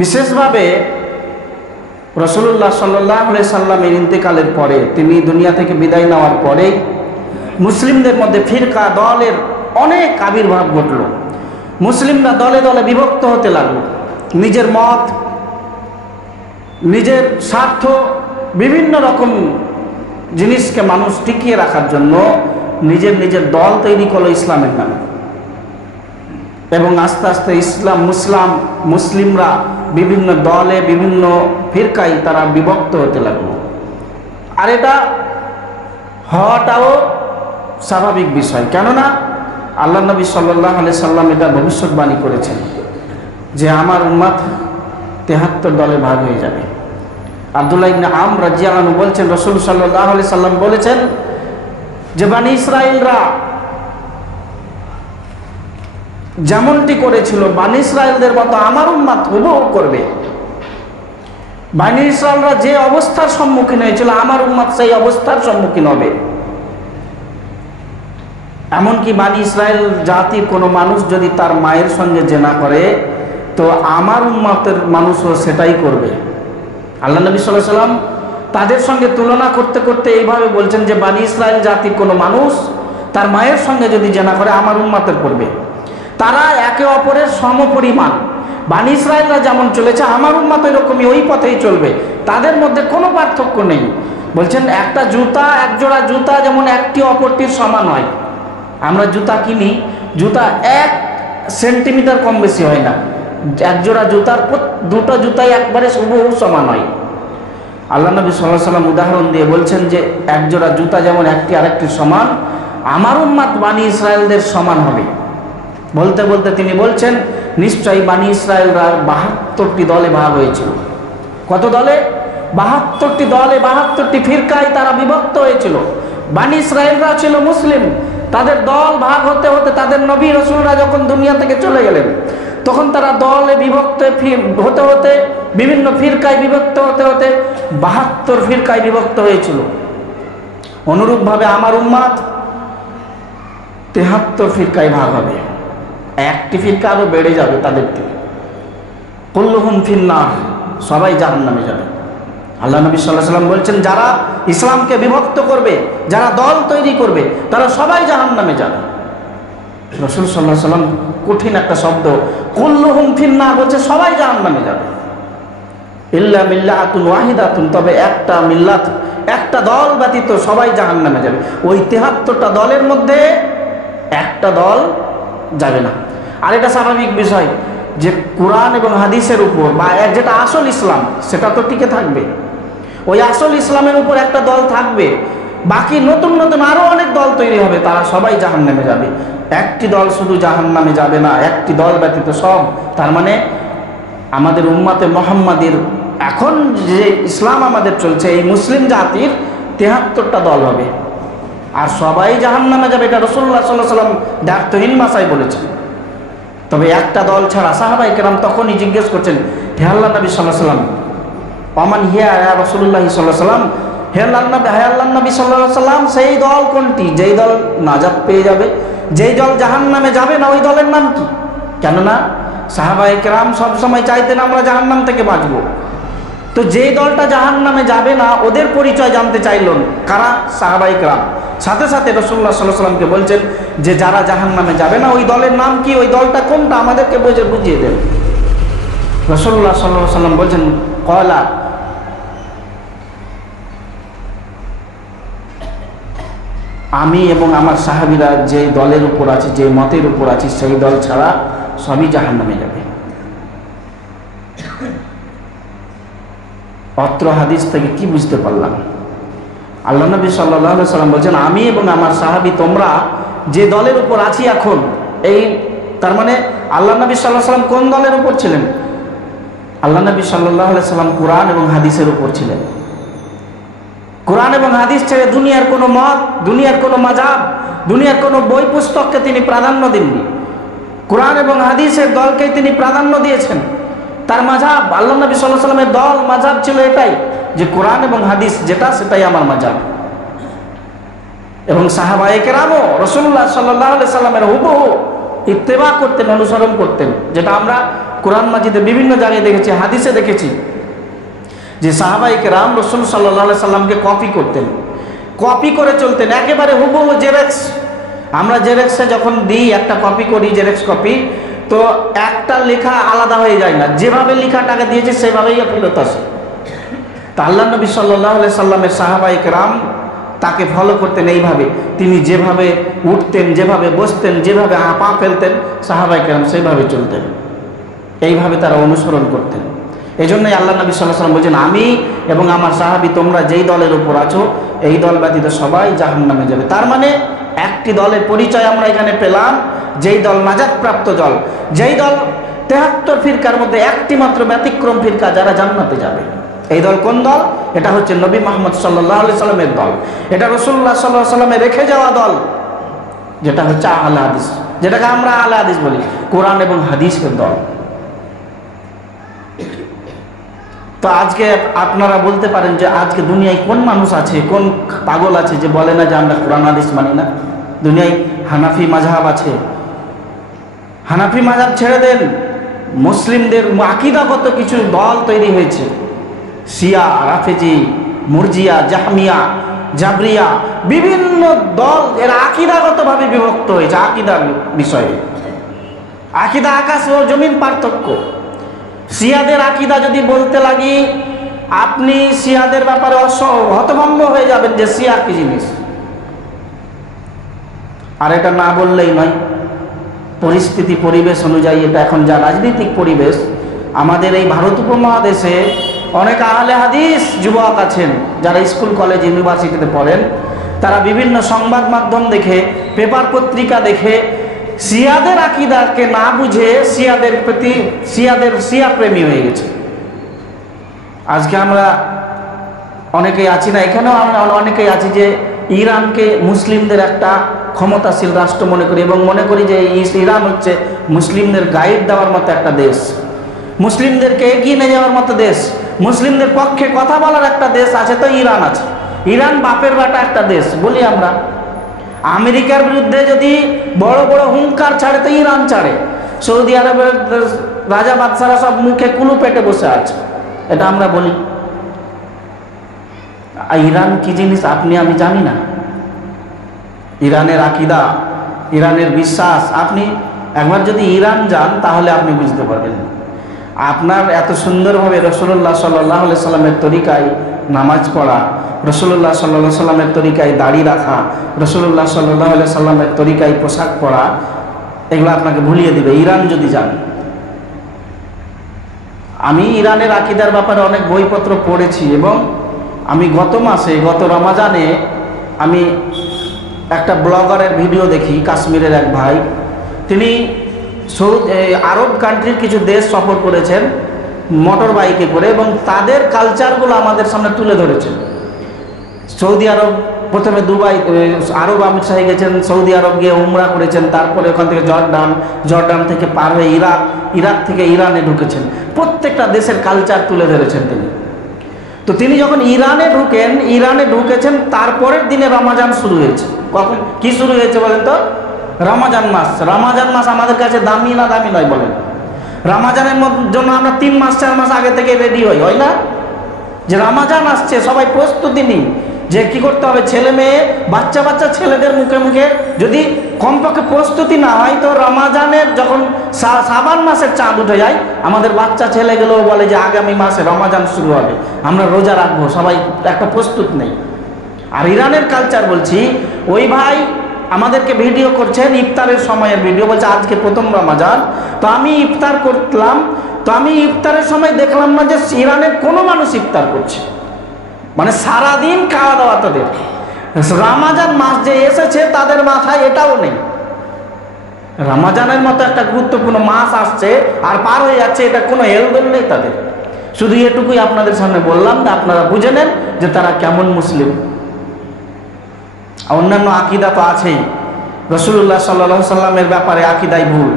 বিশেষভাবে রাসূলুল্লাহ সাল্লাল্লাহু আলাইহি সাল্লামের ইন্তেকালের পরে, তিনি দুনিয়া থেকে বিদায় নেওয়ার পরেই মুসলিমদের মধ্যে ফিরকা দলের অনেক আবির্ভাব ঘটল। মুসলিমরা দলে দলে বিভক্ত হতে লাগলো। নিজের মত, নিজের স্বার্থ, বিভিন্ন রকম জিনিসকে মানুষ টিকিয়ে রাখার জন্য নিজের নিজের দল তৈরি করলো ইসলামের নামে। এবং আস্তে আস্তে মুসলিমরা বিভিন্ন দলে, বিভিন্ন ফিরকায় তারা বিভক্ত হতে লাগলো। আর এটা হওয়াটাও স্বাভাবিক বিষয়, কেননা আল্লাহ নবী সাল্লাল্লাহু আলাইহি সাল্লাম এটা ভবিষ্যৎবাণী করেছেন যে আমার উম্মত ৭৩ দলে ভাগ হয়ে যাবে। আব্দুল্লাহ ইবনে আমর রাদিয়াল্লাহু আনহু বলছেন, রাসূল সাল্লাল্লাহু আলাইহি সাল্লাম বলেছেন যে বনী ইসরাঈলরা যেমনটি করেছিল, বনী ইসরাঈলদের মতো আমার উম্মত হুবহু করবে। বনী ইসরাঈলরা যে অবস্থার সম্মুখীন হয়েছিল, আমার উম্মত সেই অবস্থার সম্মুখীন হবে। এমনকি বনী ইসরাঈল জাতির কোনো মানুষ যদি তার মায়ের সঙ্গে জেনা করে, তো আমার উম্মতের মানুষও সেটাই করবে। আল্লাহ নবী সাল্লাল্লাহু আলাইহি সাল্লাম তাদের সঙ্গে তুলনা করতে করতে এইভাবে বলছেন যে বনী ইসরাঈল জাতির কোনো মানুষ তার মায়ের সঙ্গে যদি জেনা করে, আমার উম্মতের করবে। তারা একে অপরের সমপরিমাণ। বনী ইসরাঈলরা যেমন চলেছে, আমার উম্মত এরকমই ওই পথেই চলবে, তাদের মধ্যে কোনো পার্থক্য নেই। বলছেন একটা জুতা, এক জোড়া জুতা যেমন একটি অপরটির সমান হয়। আমরা জুতা কিনি, জুতা 1 সেন্টিমিটার কম বেশি হয় না। এক জোড়া জুতার দুটো জুতাই একবারে হুবহু সমান হয়। আল্লাহ নবী সাল্লাল্লাহু আলাইহি সাল্লাম উদাহরণ দিয়ে বলছেন যে এক জোড়া জুতা যেমন একটি আরেকটির সমান, আমার উম্মত বনী ইসরাঈলদের সমান হবে। বলতে বলতে তিনি বলছেন নিশ্চয়ই বনী ইসরাঈলরা ৭২টি দলে ভাগ হয়েছিল। কত দলে? ৭২টি দলে, ৭২টি ফিরকায় তারা বিভক্ত হয়েছিল। বনী ইসরাঈলরা ছিল মুসলিম, তাদের দল ভাগ হতে হতে তাদের নবী রাসূলরা যখন দুনিয়া থেকে চলে গেলেন, তখন তারা দলে বিভক্ত হতে হতে, বিভিন্ন ফিরকায় বিভক্ত হতে হতে ৭২ ফিরকায় বিভক্ত হয়েছিল। অনুরূপভাবে আমার উম্মত ৭৩ ফিরকায় ভাগ হবে। একটি ফিরকা আরো বেড়ে যাবে তাদের থেকে। কুল্লুহুম ফিন্নার, সবাই জাহান্নামে যাবে। আল্লাহ নবী সাল্লাল্লাহু আলাইহি সাল্লাম বলছেন যারা ইসলামকে বিভক্ত করবে, যারা দল তৈরি করবে, তারা সবাই জাহান্নামে যাবে। রাসূল সাল্লাল্লাহু আলাইহি সাল্লাম কঠিন একটা শব্দ, কুল্লুহুম ফিন্নার বলছে সবাই জাহান্নামে যাবে। ইল্লা মিল্লাতুন ওয়াহিদাতুন, তবে একটা মিল্লাত, একটা দল ব্যতীত সবাই জাহান্নামে যাবে। ওই ৭৩টা দলের মধ্যে একটা দল যাবে না। আর এটা স্বাভাবিক বিষয় যে কোরআন এবং হাদিসের উপর বা যেটা আসল ইসলাম সেটা তো টিকে থাকবে। ওই আসল ইসলামের উপর একটা দল থাকবে, বাকি নতুন নতুন আরো অনেক দল তৈরি হবে, তারা সবাই জাহান্নামে যাবে। একটি দল শুধু জাহান্নামে যাবে না, একটি দল ব্যতীত সব। তার মানে আমাদের উম্মতে মুহাম্মাদের এখন যে ইসলাম আমাদের চলছে, এই মুসলিম জাতির ৭৩টা দল হবে, আর সবাই জাহান্নামে যাবে। এটা রাসূলুল্লাহ সাল্লাল্লাহু আলাইহি ওয়াসাল্লাম দায়িত্বহীন ভাষায় বলেছেন। তবে একটা দল ছাড়া সাহাবায়ে কেরাম তখনই জিজ্ঞেস করছেন, হে আল্লাহর নবী সাল্লাল্লাহু আলাইহি ওয়াসাল্লাম, ওমান হিয়া ইয়া রাসূলুল্লাহ সাল্লাল্লাহু আলাইহি ওয়াসাল্লাম, হে আল্লাহর নবী সাল্লাল্লাহু আলাইহি ওয়াসাল্লাম, সেই দল কোনটি যেই দল নাজাত পেয়ে যাবে, যেই দল জাহান্নামে যাবে না, ওই দলের নাম কি? কেননা সাহাবায়ে কেরাম সবসময় চাইতেন আমরা জাহান্নাম থেকে বাঁচবো। তো যেই দলটা জাহান্নামে যাবে না, ওদের পরিচয় জানতে চাইলেন কারা? সাহাবায়ে কেরাম। সাথে সাথে রাসূলুল্লাহ সাল্লাল্লাহু আলাইহি ওয়াসাল্লামকে বলছেন যে যারা জাহান্নামে যাবে না, ওই দলের নাম কি, ওই দলটা কোনটা আমাদেরকে বুঝিয়ে দেন। রাসূলুল্লাহ সাল্লাল্লাহু আলাইহি ওয়াসাল্লাম বলছেন, ক্বালা, আমি এবং আমার সাহাবীরা যে দলের উপর আছি, যে মতের উপর আছি, সেই দল ছাড়া সবই জাহান্নামে যাবে। অত্র হাদিস থেকে কি বুঝতে পারলাম? আল্লাহ নবী সাল্লাল্লাহু আলাইহি ওয়াসাল্লাম বলছেন আমি এবং আমার সাহাবী তোমরা যে দলের উপর আছি এখন, এই তার মানে আল্লাহ নবী সাল্লাল্লাহু আলাইহি ওয়াসাল্লাম কোন দলের উপর ছিলেন? আল্লাহ নবী সাল্লাল্লাহু আলাইহি ওয়াসাল্লাম কোরআন এবং হাদিসের উপর ছিলেন। কোরআন এবং হাদিস ছেড়ে দুনিয়ার কোনো মত, দুনিয়ার কোনো মাযহাব, দুনিয়ার কোনো বই পুস্তককে তিনি প্রাধান্য দেননি। কোরআন এবং হাদিসের দলকেই তিনি প্রাধান্য দিয়েছেন। তার মাযহাব, আল্লাহ নবী সাল্লাল্লাহু আলাইহি ওয়াসাল্লামের দল মাযহাব ছিল এটাই যে কোরআন এবং হাদিস যেটা, সেটাই আমার মাযহাব। এবং সাহাবায়ে কেরামও রাসূলুল্লাহ সাল্লাল্লাহু আলাইহি ওয়াসাল্লামের হুবহু ইত্তেবা করতেন, অনুসরণ করতেন, যেটা আমরা কোরআন মাজিদে বিভিন্ন জায়গায় দেখেছি, হাদিসে দেখেছি যে সাহাবায়ে কেরাম রাসূল সাল্লাল্লাহু আলাইহি সাল্লামকে কপি করতেন, কপি করে চলতেন, একেবারে হুবহু জেরক্স। আমরা জেরক্সে যখন দিই একটা কপি করি, জেরক্স কপি, তো একটা লেখা আলাদা হয়ে যায় না, যেভাবে লেখাটাকে দিয়েছে সেভাবেই ফেরত আসে। তা আল্লাহ নবী সাল্লাল্লাহু আলাইহি সাল্লামের সাহাবায়ে কেরাম তাকে ফলো করতেন এইভাবে, তিনি যেভাবে উঠতেন, যেভাবে বসতেন, যেভাবে পা ফেলতেন, সাহাবায়ে কেরাম সেইভাবে চলতেন, এইভাবে তারা অনুসরণ করতেন। এই জন্যই আল্লাহ নবী সাল্লাল্লাহু আলাইহি সাল্লাম বলছেন, আমি এবং আমার সাহাবী তোমরা যেই দলের উপর আছো এই দল ব্যতীত সবাই জাহান্নামে যাবে। তার মানে একটি দলের পরিচয় আমরা এখানে পেলাম, যেই দল নাজাতপ্রাপ্ত দল, যেই দল 73 ফিরকার মধ্যে একটি মাত্র ব্যতিক্রম ফিরকা যারা জান্নাতে যাবে। এই দল কোন দল? এটা হচ্ছে নবী মুহাম্মদ সাল্লাল্লাহু আলাইহি সাল্লামের দল, এটা রাসূলুল্লাহ সাল্লাল্লাহু আলাইহি সাল্লামের রেখে যাওয়া দল, যেটা হচ্ছে আহলে হাদিস, যেটাকে আমরা আহলে হাদিস বলি, কোরআন এবং হাদিসের দল। তো আজকে আপনারা বলতে পারেন যে আজকে দুনিয়ায় কোন মানুষ আছে, কোন পাগল আছে যে বলে না যে আমরা কোরআন হাদিস মানি না? দুনিয়ায় হানাফি মাযহাব আছে, হানাফি মাযহাব ছেড়ে দেন, মুসলিমদের আকীদাগত কিছু দল তৈরি হয়েছে, শিয়া, রাফেজি, মুরজিয়া, জাহমিয়া, জাবরিয়া, বিভিন্ন দল, এরা আকীদাগতভাবে বিভক্ত হয়েছে। আকীদার বিষয়ে আকীদা আকাশ ও জমিন পার্থক্য। শিয়াদের আকীদা যদি বলতে লাগি, আপনি শিয়াদের ব্যাপারে হতভম্ব হয়ে যাবেন যে শিয়া কি জিনিস। আর এটা না বললেই নয়, পরিস্থিতি পরিবেশ অনুযায়ী, এটা এখন যা রাজনৈতিক পরিবেশ, আমাদের এই ভারত উপমহাদেশে অনেক আহলে হাদিস যুবক আছেন যারা স্কুল, কলেজ, ইউনিভার্সিটিতে পড়েন, তারা বিভিন্ন সংবাদ মাধ্যম দেখে, পেপার পত্রিকা দেখে শিয়াদের আকীদাকে না বুঝে শিয়াদের প্রতি শিয়া প্রেমী হয়ে গেছে। আজকে আমরা অনেকেই আছি না, এখানেও আমরা অনেকেই আছি যে ইরানকে মুসলিমদের একটা ক্ষমতাশীল রাষ্ট্র মনে করি, এবং মনে করি যে ইরান হচ্ছে মুসলিমদের গাইড দেওয়ার মতো একটা দেশ, মুসলিমদেরকে এগিয়ে নিয়ে যাওয়ার মতো দেশ, মুসলিমদের পক্ষে কথা বলার একটা দেশ আছে, তো ইরান আছে। ইরান বাপের বাটা একটা দেশ বলি আমরা। আমেরিকার বিরুদ্ধে যদি বড় বড় হুঙ্কার ছাড়ে তো ইরান ছাড়ে। সৌদি আরবের রাজা বাদশারা সব মুখে কুলু পেটে বসে আছে, এটা আমরা বলি। ইরান কি জিনিস আপনি আমি জানি না। ইরানের আকীদা, ইরানের বিশ্বাস, আপনি একবার যদি ইরান যান তাহলে আপনি বুঝতে পারবেন। আপনার এত সুন্দরভাবে রাসূলুল্লাহ সাল্লাল্লাহু আলাইহি সাল্লামের তরিকায় নামাজ পড়া, রাসূলুল্লাহ সাল্লাল্লাহু আলাইহি সাল্লামের তরিকায় দাড়ি রাখা, রাসূলুল্লাহ সাল্লাল্লাহু আলাইহি সাল্লামের তরিকায় পোশাক পরা, এগুলো আপনাকে ভুলিয়ে দিবে ইরান যদি যান। আমি ইরানের আকীদার ব্যাপারে অনেক বইপত্র পড়েছি, এবং আমি গত রমাজানে আমি একটা ব্লগারের ভিডিও দেখি, কাশ্মীরের এক ভাই, তিনি আরব কান্ট্রির কিছু দেশ সফর করেছেন মোটর বাইকে করে, এবং তাদের কালচারগুলো আমাদের সামনে তুলে ধরেছেন। সৌদি আরব, প্রথমে দুবাই, আরব আমির শাহী গেছেন, সৌদি আরব গিয়ে উমরা করেছেন, তারপরে ওখান থেকে জর্ডান থেকে পার হয়ে ইরাক থেকে ইরানে ঢুকেছেন। প্রত্যেকটা দেশের কালচার তুলে ধরেছেন তিনি। তো তিনি যখন ইরানে ঢুকেছেন, তারপরের দিনে রমাজান শুরু হয়েছে। কখন কি শুরু হয়েছে বলেন তো? রমাজান মাস। রমাজান মাস আমাদের কাছে দামি না দামি নয় বলেন? রমাজানের জন্য আমরা 3 মাস 4 মাস আগে থেকে রেডি হই, হয় না? যে রমাজান আসছে, সবাই প্রস্তুতি নিই যে কি করতে হবে। ছেলে মেয়ে, বাচ্চা ছেলেদের মুখে মুখে যদি কমপক্ষে প্রস্তুতি না হয়, তো রমাজানের যখন শাবান মাসের চাঁদ উঠে যায়, আমাদের বাচ্চা ছেলেগুলোও বলে যে আগামী মাসে রমাজান শুরু হবে, আমরা রোজা রাখবো, সবাই একটা প্রস্তুত নেই। আর ইরানের কালচার বলছি, ওই ভাই আমাদেরকে ভিডিও করছেন, ইফতারের সময়ের ভিডিও, বলছে আজকে প্রথম রমাজান, তো আমি ইফতার করলাম, তো আমি ইফতারের সময় দেখলাম না যে ইরানের কোনো মানুষ ইফতার করছে, মানে সারাদিন খাওয়া দাওয়া তাদের। রমাজান মাস যে এসেছে তাদের মাথায় এটাও নেই, রমাজানের মতো একটা গুরুত্বপূর্ণ মাস আসছে আর পার হয়ে যাচ্ছে, এটা কোনো হেলদোল নেই তাদের। শুধু এটুকুই আপনাদের সামনে বললাম, আপনারা বুঝে নেন যে তারা কেমন মুসলিম। অন্যান্য আকীদা তো আছেই, রাসূলুল্লাহ সাল্লাল্লাহু আলাইহি সাল্লামের ব্যাপারে আকীদাই ভুল,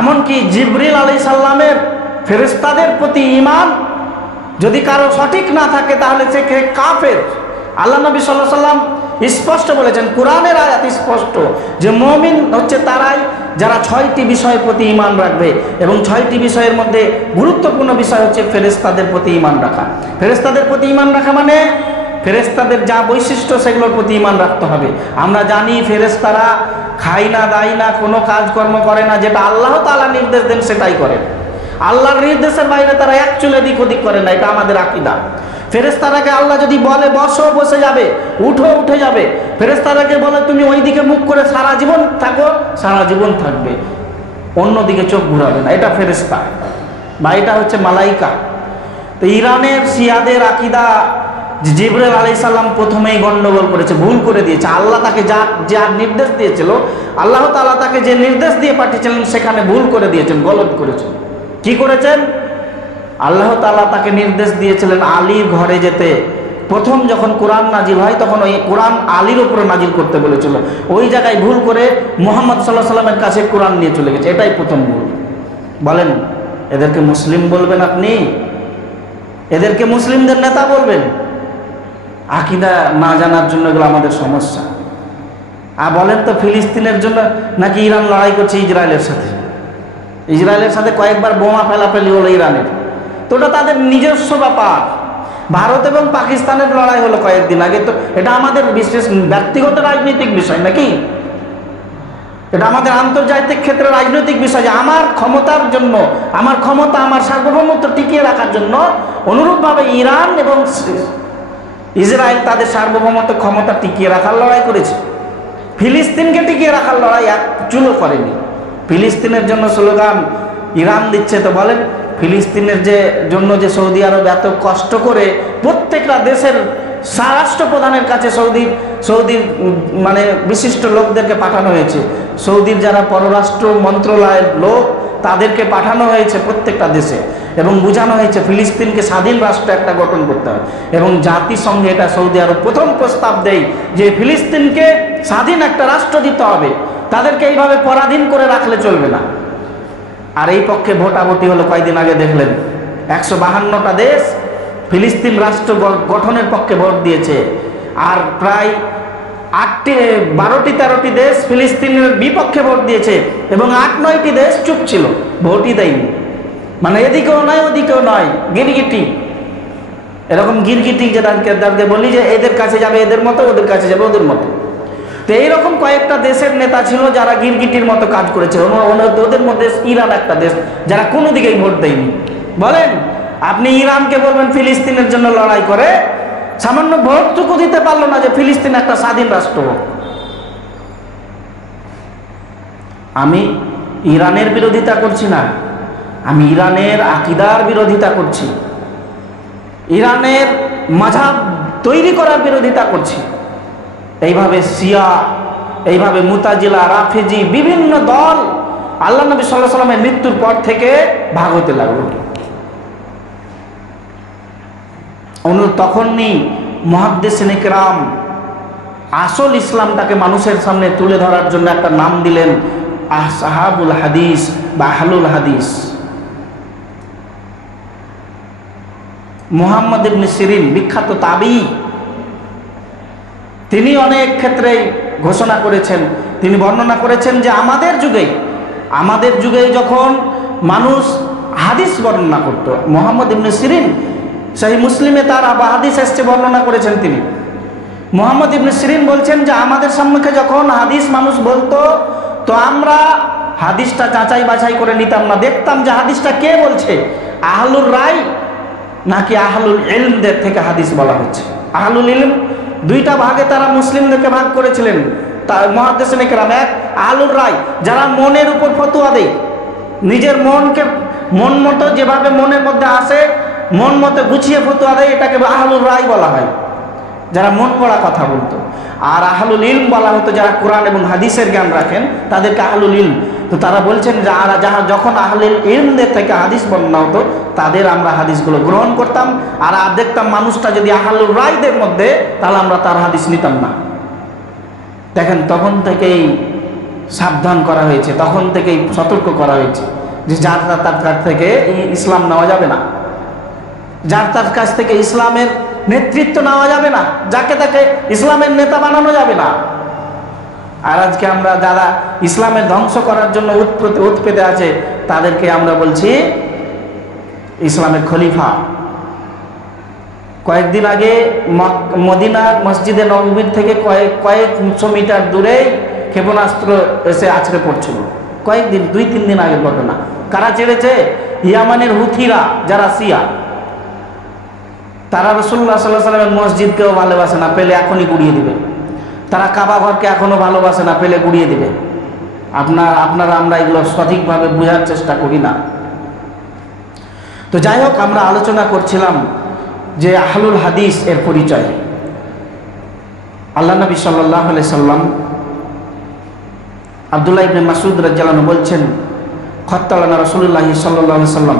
এমনকি জিবরিল আলাইহিস সালামের ফেরেশতাদের প্রতি ঈমান যদি কারো সঠিক না থাকে তাহলে সে কাফের। আল্লাহ নবী সাল্লাল্লাহু আলাইহি সাল্লাম স্পষ্ট বলেছেন, কোরআনের আয়াত স্পষ্ট যে মুমিন হচ্ছে তারাই যারা 6টি বিষয়ের প্রতি ঈমান রাখবে, এবং 6টি বিষয়ের মধ্যে গুরুত্বপূর্ণ বিষয় হচ্ছে ফেরেশতাদের প্রতি ঈমান রাখা। ফেরেশতাদের প্রতি ঈমান রাখা মানে ফেরেশতাদের যা বৈশিষ্ট্য সেগুলোর প্রতি ঈমান রাখতে হবে। আমরা জানি ফেরেশতারা খায় না, দায় না, কোনো কাজকর্ম করে না, যেটা আল্লাহ তাআলা নির্দেশ দেন সেটাই করে। আল্লাহর নির্দেশের বাইরে তারা এক চুল এদিক ওদিক করে না, এটা আমাদের আকীদা। ফেরেশতারাকে আল্লাহ যদি বলে বসো, বসে যাবে, উঠো, উঠে যাবে। ফেরেশতারাকে বলে তুমি ওই দিকে মুখ করে সারা জীবন থাকো, সারা জীবন থাকবে, অন্যদিকে চোখ ঘুরাবে না। এটা ফেরেশতা বা এটা হচ্ছে মালাইকা। তো ইরানের শিয়াদের আকীদা, জিবরাইল আলাইহিস সালাম প্রথমেই গন্ডগোল করেছে, ভুল করে দিয়েছে। আল্লাহ তাকে যা নির্দেশ দিয়েছিল, আল্লাহ তাআলা তাকে যে নির্দেশ দিয়ে পাঠিয়েছিলেন সেখানে ভুল করে দিয়েছেন, গলত করেছেন। কি করেছেন? আল্লাহ তাআলা তাকে নির্দেশ দিয়েছিলেন আলীর ঘরে যেতে। প্রথম যখন কোরআন নাজিল হয় তখন ওই কোরআন আলীর উপরে নাজিল করতে বলেছিল, ওই জায়গায় ভুল করে মুহাম্মদ সাল্লাল্লাহু আলাইহি সাল্লামের কাছে কোরআন নিয়ে চলে গেছে। এটাই প্রথম ভুল। বলেন এদেরকে মুসলিম বলবেন আপনি? এদেরকে মুসলিমদের নেতা বলবেন? আকীদা না জানার জন্য এগুলো আমাদের সমস্যা। আর বলেন তো ফিলিস্তিনের জন্য নাকি ইরান লড়াই করছে ইসরায়েলের সাথে? ইসরায়েলের সাথে কয়েকবার বোমা ফেলাফেলি হলো ইরানের, তো ওটা তাদের নিজস্ব ব্যাপার। ভারত এবং পাকিস্তানের লড়াই হলো কয়েকদিন আগে, তো এটা আমাদের বিশেষ ব্যক্তিগত রাজনৈতিক বিষয় নাকি? এটা আমাদের আন্তর্জাতিক ক্ষেত্রে রাজনৈতিক বিষয় যে আমার ক্ষমতার জন্য, আমার ক্ষমতা, আমার সার্বভৌমত্ব টিকিয়ে রাখার জন্য অনুরূপভাবে ইরান এবং ইসরায়েল তাদের সার্বভৌমত্ব ক্ষমতা টিকিয়ে রাখার লড়াই করেছে। ফিলিস্তিনকে টিকিয়ে রাখার লড়াই এক চুলো করেনি। ফিলিস্তিনের জন্য স্লোগান ইরান দিচ্ছে, তো বলেন ফিলিস্তিনের জন্য যে সৌদি আরব এত কষ্ট করে প্রত্যেকটা দেশের রাষ্ট্রপ্রধানের কাছে সৌদির মানে বিশিষ্ট লোকদেরকে পাঠানো হয়েছে, সৌদির যারা পররাষ্ট্র মন্ত্রণালয়ের লোক তাদেরকে পাঠানো হয়েছে প্রত্যেকটা দেশে, এবং বোঝানো হয়েছে ফিলিস্তিনকে স্বাধীন রাষ্ট্র একটা গঠন করতে হবে। এবং জাতিসংঘে এটা সৌদি আরব প্রথম প্রস্তাব দেয় যে ফিলিস্তিনকে স্বাধীন একটা রাষ্ট্র দিতে হবে, তাদেরকে এইভাবে পরাধীন করে রাখলে চলবে না। আর এই পক্ষে ভোটাভুটি হলো কয়েকদিন আগে, দেখলেন 152টা দেশ ফিলিস্তিন রাষ্ট্র গঠনের পক্ষে ভোট দিয়েছে, আর প্রায় 12-13টি দেশ ফিলিস্তিনের বিপক্ষে ভোট দিয়েছে, এবং 8-9টি দেশ চুপ ছিল, ভোটই দেয়নি। মানে এদিকেও নয় ওদিকেও নয়, গিরগিটি। এরকম গিরগিটি যেটাকে বলি যে এদের কাছে যাবে এদের মতো, ওদের কাছে যাবে ওদের মতো। তো এইরকম কয়েকটা দেশের নেতা ছিল যারা গিরগিটির মতো কাজ করেছে। ওদের মধ্যে ইরান একটা দেশ যারা কোনো দিকেই ভোট দেয়নি। বলেন আপনি ইরানকে বলবেন ফিলিস্তিনের জন্য লড়াই করে, সামান্য ভোটটুকু দিতে পারলো না যে ফিলিস্তিন একটা স্বাধীন রাষ্ট্র হোক। আমি ইরানের বিরোধিতা করছি না, আমি ইরানের আকীদার বিরোধিতা করছি, ইরানের মাযহাব তৈরি করার বিরোধিতা করছি। এইভাবে শিয়া, এইভাবে মুতাজিলা, রাফেজি, বিভিন্ন দল আল্লাহ নবী সাল্লাল্লাহু আলাইহি ওয়াসাল্লামের মৃত্যুর পর থেকে ভাগ হতে লাগলো। তখনই মুহাদ্দিসিন ইকরাম আসল ইসলামটাকে মানুষের সামনে তুলে ধরার জন্য একটা নাম দিলেন আসহাবুল হাদিস বা আহলুল হাদিস। মুহাম্মদ ইবনে সিরিন বিখ্যাত তাবী, তিনি অনেক ক্ষেত্রে ঘোষণা করেছেন, তিনি বর্ণনা করেছেন যে আমাদের যুগে যখন মানুষ হাদিস বর্ণনা করত, মুহাম্মদ ইবনে সিরিন সহিহ মুসলিমে তার হাদিস এসেছে বর্ণনা করেছেন তিনি। মুহাম্মদ ইবনে সিরিন বলছেন যে আমাদের সম্মুখে যখন হাদিস মানুষ বলতো, তো আমরা হাদিসটা যাচাই বাছাই করে নিতাম না, দেখতাম যে হাদিসটা কে বলছে, আহলুর রায় নাকি আহলুল ইলমদের থেকে হাদিস বলা হচ্ছে। আহলুল ইলম দুইটা ভাগে তারা মুসলিমদেরকে ভাগ করেছিলেন মুহাদ্দিসিন ইকরাম। এক আহলুর রায়, যারা মনের উপর ফতোয়া দেয়, নিজের মন মতো যেভাবে মনের মধ্যে আসে মন মতো গুছিয়ে ফতোয়া দেয়, এটাকে আহলুর রায় বলা হয়, যারা মন গড়া কথা বলতো। আর আহলুল ইলম বলা হতো যারা কোরআন এবং হাদিসের জ্ঞান রাখেন, তাদেরকে আহলুল ইলম। তো তারা বলছেন যখন আহলুল ইলমদের থেকে হাদিস বর্ণনা হতো, তাদের আমরা হাদিসগুলো গ্রহণ করতাম, আর দেখতাম মানুষটা যদি আহলুর রায়দের মধ্যে, তাহলে আমরা তার হাদিস নিতাম না। দেখেন তখন থেকেই সাবধান করা হয়েছে, তখন থেকেই সতর্ক করা হয়েছে যে যার তার কাছ থেকে ইসলাম নেওয়া যাবে না, যার তার কাছ থেকে ইসলামের নেতৃত্ব নেওয়া যাবে না, যাকে তাকে ইসলামের নেতা বানানো যাবে না। আর আজকে আমরা যারা ইসলামের ধ্বংস করার জন্য উৎপেতে আছে তাদেরকে আমরা বলছি ইসলামের খলিফা। কয়েকদিন আগে মদিনার মসজিদে নববীর থেকে কয়েকশো মিটার দূরে ক্ষেপণাস্ত্র এসে আছড়ে পড়ছিল। কয়েকদিন, 2-3 দিন আগের ঘটনা। কারা ছেড়েছে? ইয়ামানের হুথিরা, যারা শিয়া। তারা রাসূলুল্লাহ সাল্লাল্লাহু আলাইহি ওয়াসাল্লামের মসজিদকেও ভালোবাসে না, পেলে এখনই গুড়িয়ে দিবে। তারা কাবা ঘরকে এখনো ভালোবাসে না, পেলে গুড়িয়ে দিবে। আপনারা আমরা এগুলো সঠিকভাবে বোঝার চেষ্টা করি না। তো যাই হোক, আমরা আলোচনা করছিলাম যে আহলুল হাদিস এর পরিচয়। আল্লাহ নবী সাল্লাল্লাহু আলাইহি সাল্লাম আব্দুল্লাহ ইবনে মাসউদ রাদিয়াল্লাহু আনহু বলছেন, খত্তালানা রাসূলুল্লাহ সাল্লাল্লাহু আলাইহি সাল্লাম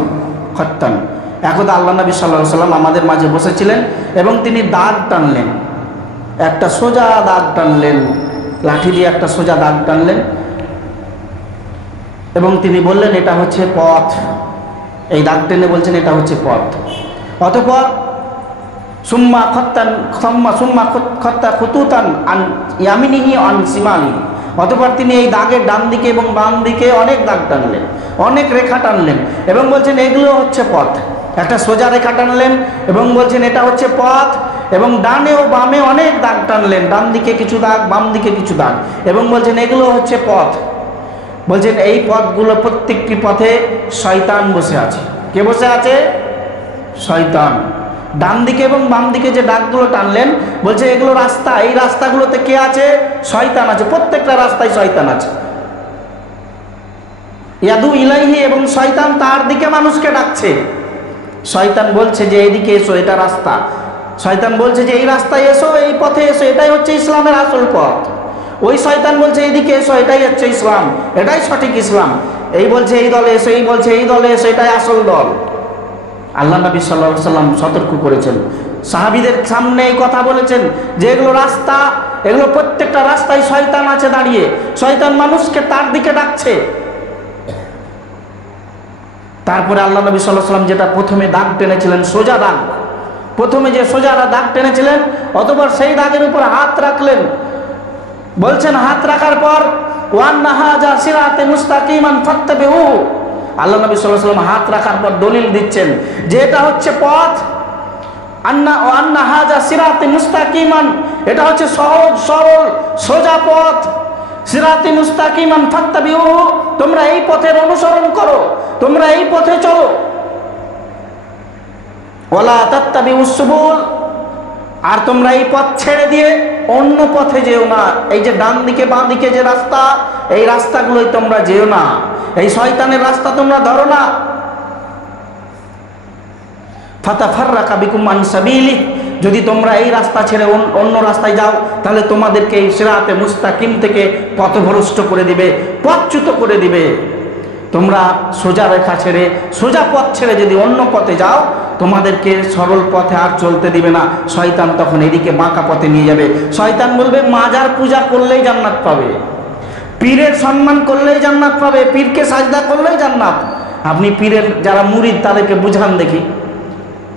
খত্তান। একদা আল্লাহ নবী সাল্লাল্লাহু আলাইহি সাল্লাম আমাদের মাঝে বসেছিলেন এবং তিনি দাগ টানলেন, একটা সোজা দাগ টানলেন, লাঠি দিয়ে একটা সোজা দাগ টানলেন এবং তিনি বললেন এটা হচ্ছে পথ। এই দাগ টেনে বলছেন এটা হচ্ছে পথ। অতঃপর সুম্মা খত্তা খুতুতান আন ইয়ামিনিহি আন শিমালিহি। অতঃপর তিনি এই দাগের ডান দিকে এবং বাম দিকে অনেক দাগ টানলেন, অনেক রেখা টানলেন এবং বলছেন এগুলো হচ্ছে পথ। একটা সোজা রেখা টানলেন এবং বলছেন এটা হচ্ছে পথ, এবং ডানে ও বামে অনেক দাগ টানলেন, ডান দিকে কিছু দাগ, বাম দিকে কিছু দাগ, এবং বলছেন এগুলো হচ্ছে পথ। বলছেন এই পথগুলো, প্রত্যেকটি পথে শয়তান বসে আছে। কে বসে আছে? শয়তান। ডান দিকে এবং বাম দিকে যে দাগগুলো টানলেন, বলছে এগুলো রাস্তা, এই রাস্তাগুলোতে কে আছে? শয়তান আছে। প্রত্যেকটা রাস্তায় শয়তান আছে। ইয়াদু ইলাইহি, এবং শয়তান তার দিকে মানুষকে ডাকছে। শয়তান বলছে যে এইদিকে এসো, এটা রাস্তা। শয়তান বলছে যে এই রাস্তায় এসো, এই পথে এসো, এটাই হচ্ছে ইসলামের আসল পথ। ওই শয়তান বলছে এইদিকে এসো, এটাই হচ্ছে ইসলাম, এটাই সঠিক ইসলাম। এই বলছে এই দলে এসো, এই বলছে এই দলে এসো, এটাই আসল দল। আল্লাহ নবী সাল্লাল্লাহু আলাইহি ওয়াসাল্লাম সতর্ক করেছেন, সাহাবীদের সামনে এই কথা বলেছেন যে এগুলো রাস্তা, এগুলো প্রত্যেকটা রাস্তায় শয়তান আছে দাঁড়িয়ে, শয়তান মানুষকে তার দিকে ডাকছে। তারপরে আল্লাহ নবী সাল্লাল্লাহু আলাইহি ওয়াসাল্লাম যেটা প্রথমে দাগ টেনেছিলেন, সোজা দাগ, প্রথমে যে সোজা দাগ টেনেছিলেন, অতঃপর সেই দাগের উপর হাত রাখলেন। বলছেন হাত রাখার পর ওয়ান্না হাযা সিরাতে মুস্তাকিমান ফাত্তাবিউ। আল্লাহ নবী সাল্লাল্লাহু আলাইহি ওয়াসাল্লাম হাত রাখার পর দলিল দিচ্ছেন যে এটা হচ্ছে পথ। আন্না হাযা সিরাতে মুস্তাকিমান, এটা হচ্ছে সহজ সরল সোজা পথ। সিরাতে মুস্তাকিমান ফাত্তাবিউ, তোমরা এই পথের অনুসরণ করো, তোমরা এই পথে চলো। ওয়ালা তাত্তাবিউস সুবুল, আর তোমরা এই পথ ছেড়ে দিয়ে অন্য পথে যেও না। এই যে ডান দিকে বাঁ দিকে যে রাস্তা, এই রাস্তাগুলোই তোমরা যেও না, এই শয়তানের রাস্তা তোমরা ধরো না। ফাতাফাররাকা বিকুম আন সাবিলি, যদি তোমরা এই রাস্তা ছেড়ে অন্য রাস্তায় যাও, তাহলে তোমাদেরকে এই সিরাতে মুস্তাকিম থেকে পথভ্রষ্ট করে দিবে, পথচ্যুত করে দিবে। তোমরা সোজা রেখা ছেড়ে, সোজা পথ ছেড়ে যদি অন্য পথে যাও, তোমাদেরকে সরল পথে আর চলতে দিবে না। শয়তান তখন এদিকে বাঁকা পথে নিয়ে যাবে। শয়তান বলবে মাজার পূজা করলেই জান্নাত পাবে, পীরের সম্মান করলেই জান্নাত পাবে, পীরকে সাজদা করলেই জান্নাত। আপনি পীরের যারা মুরিদ তাদেরকে বুঝান দেখি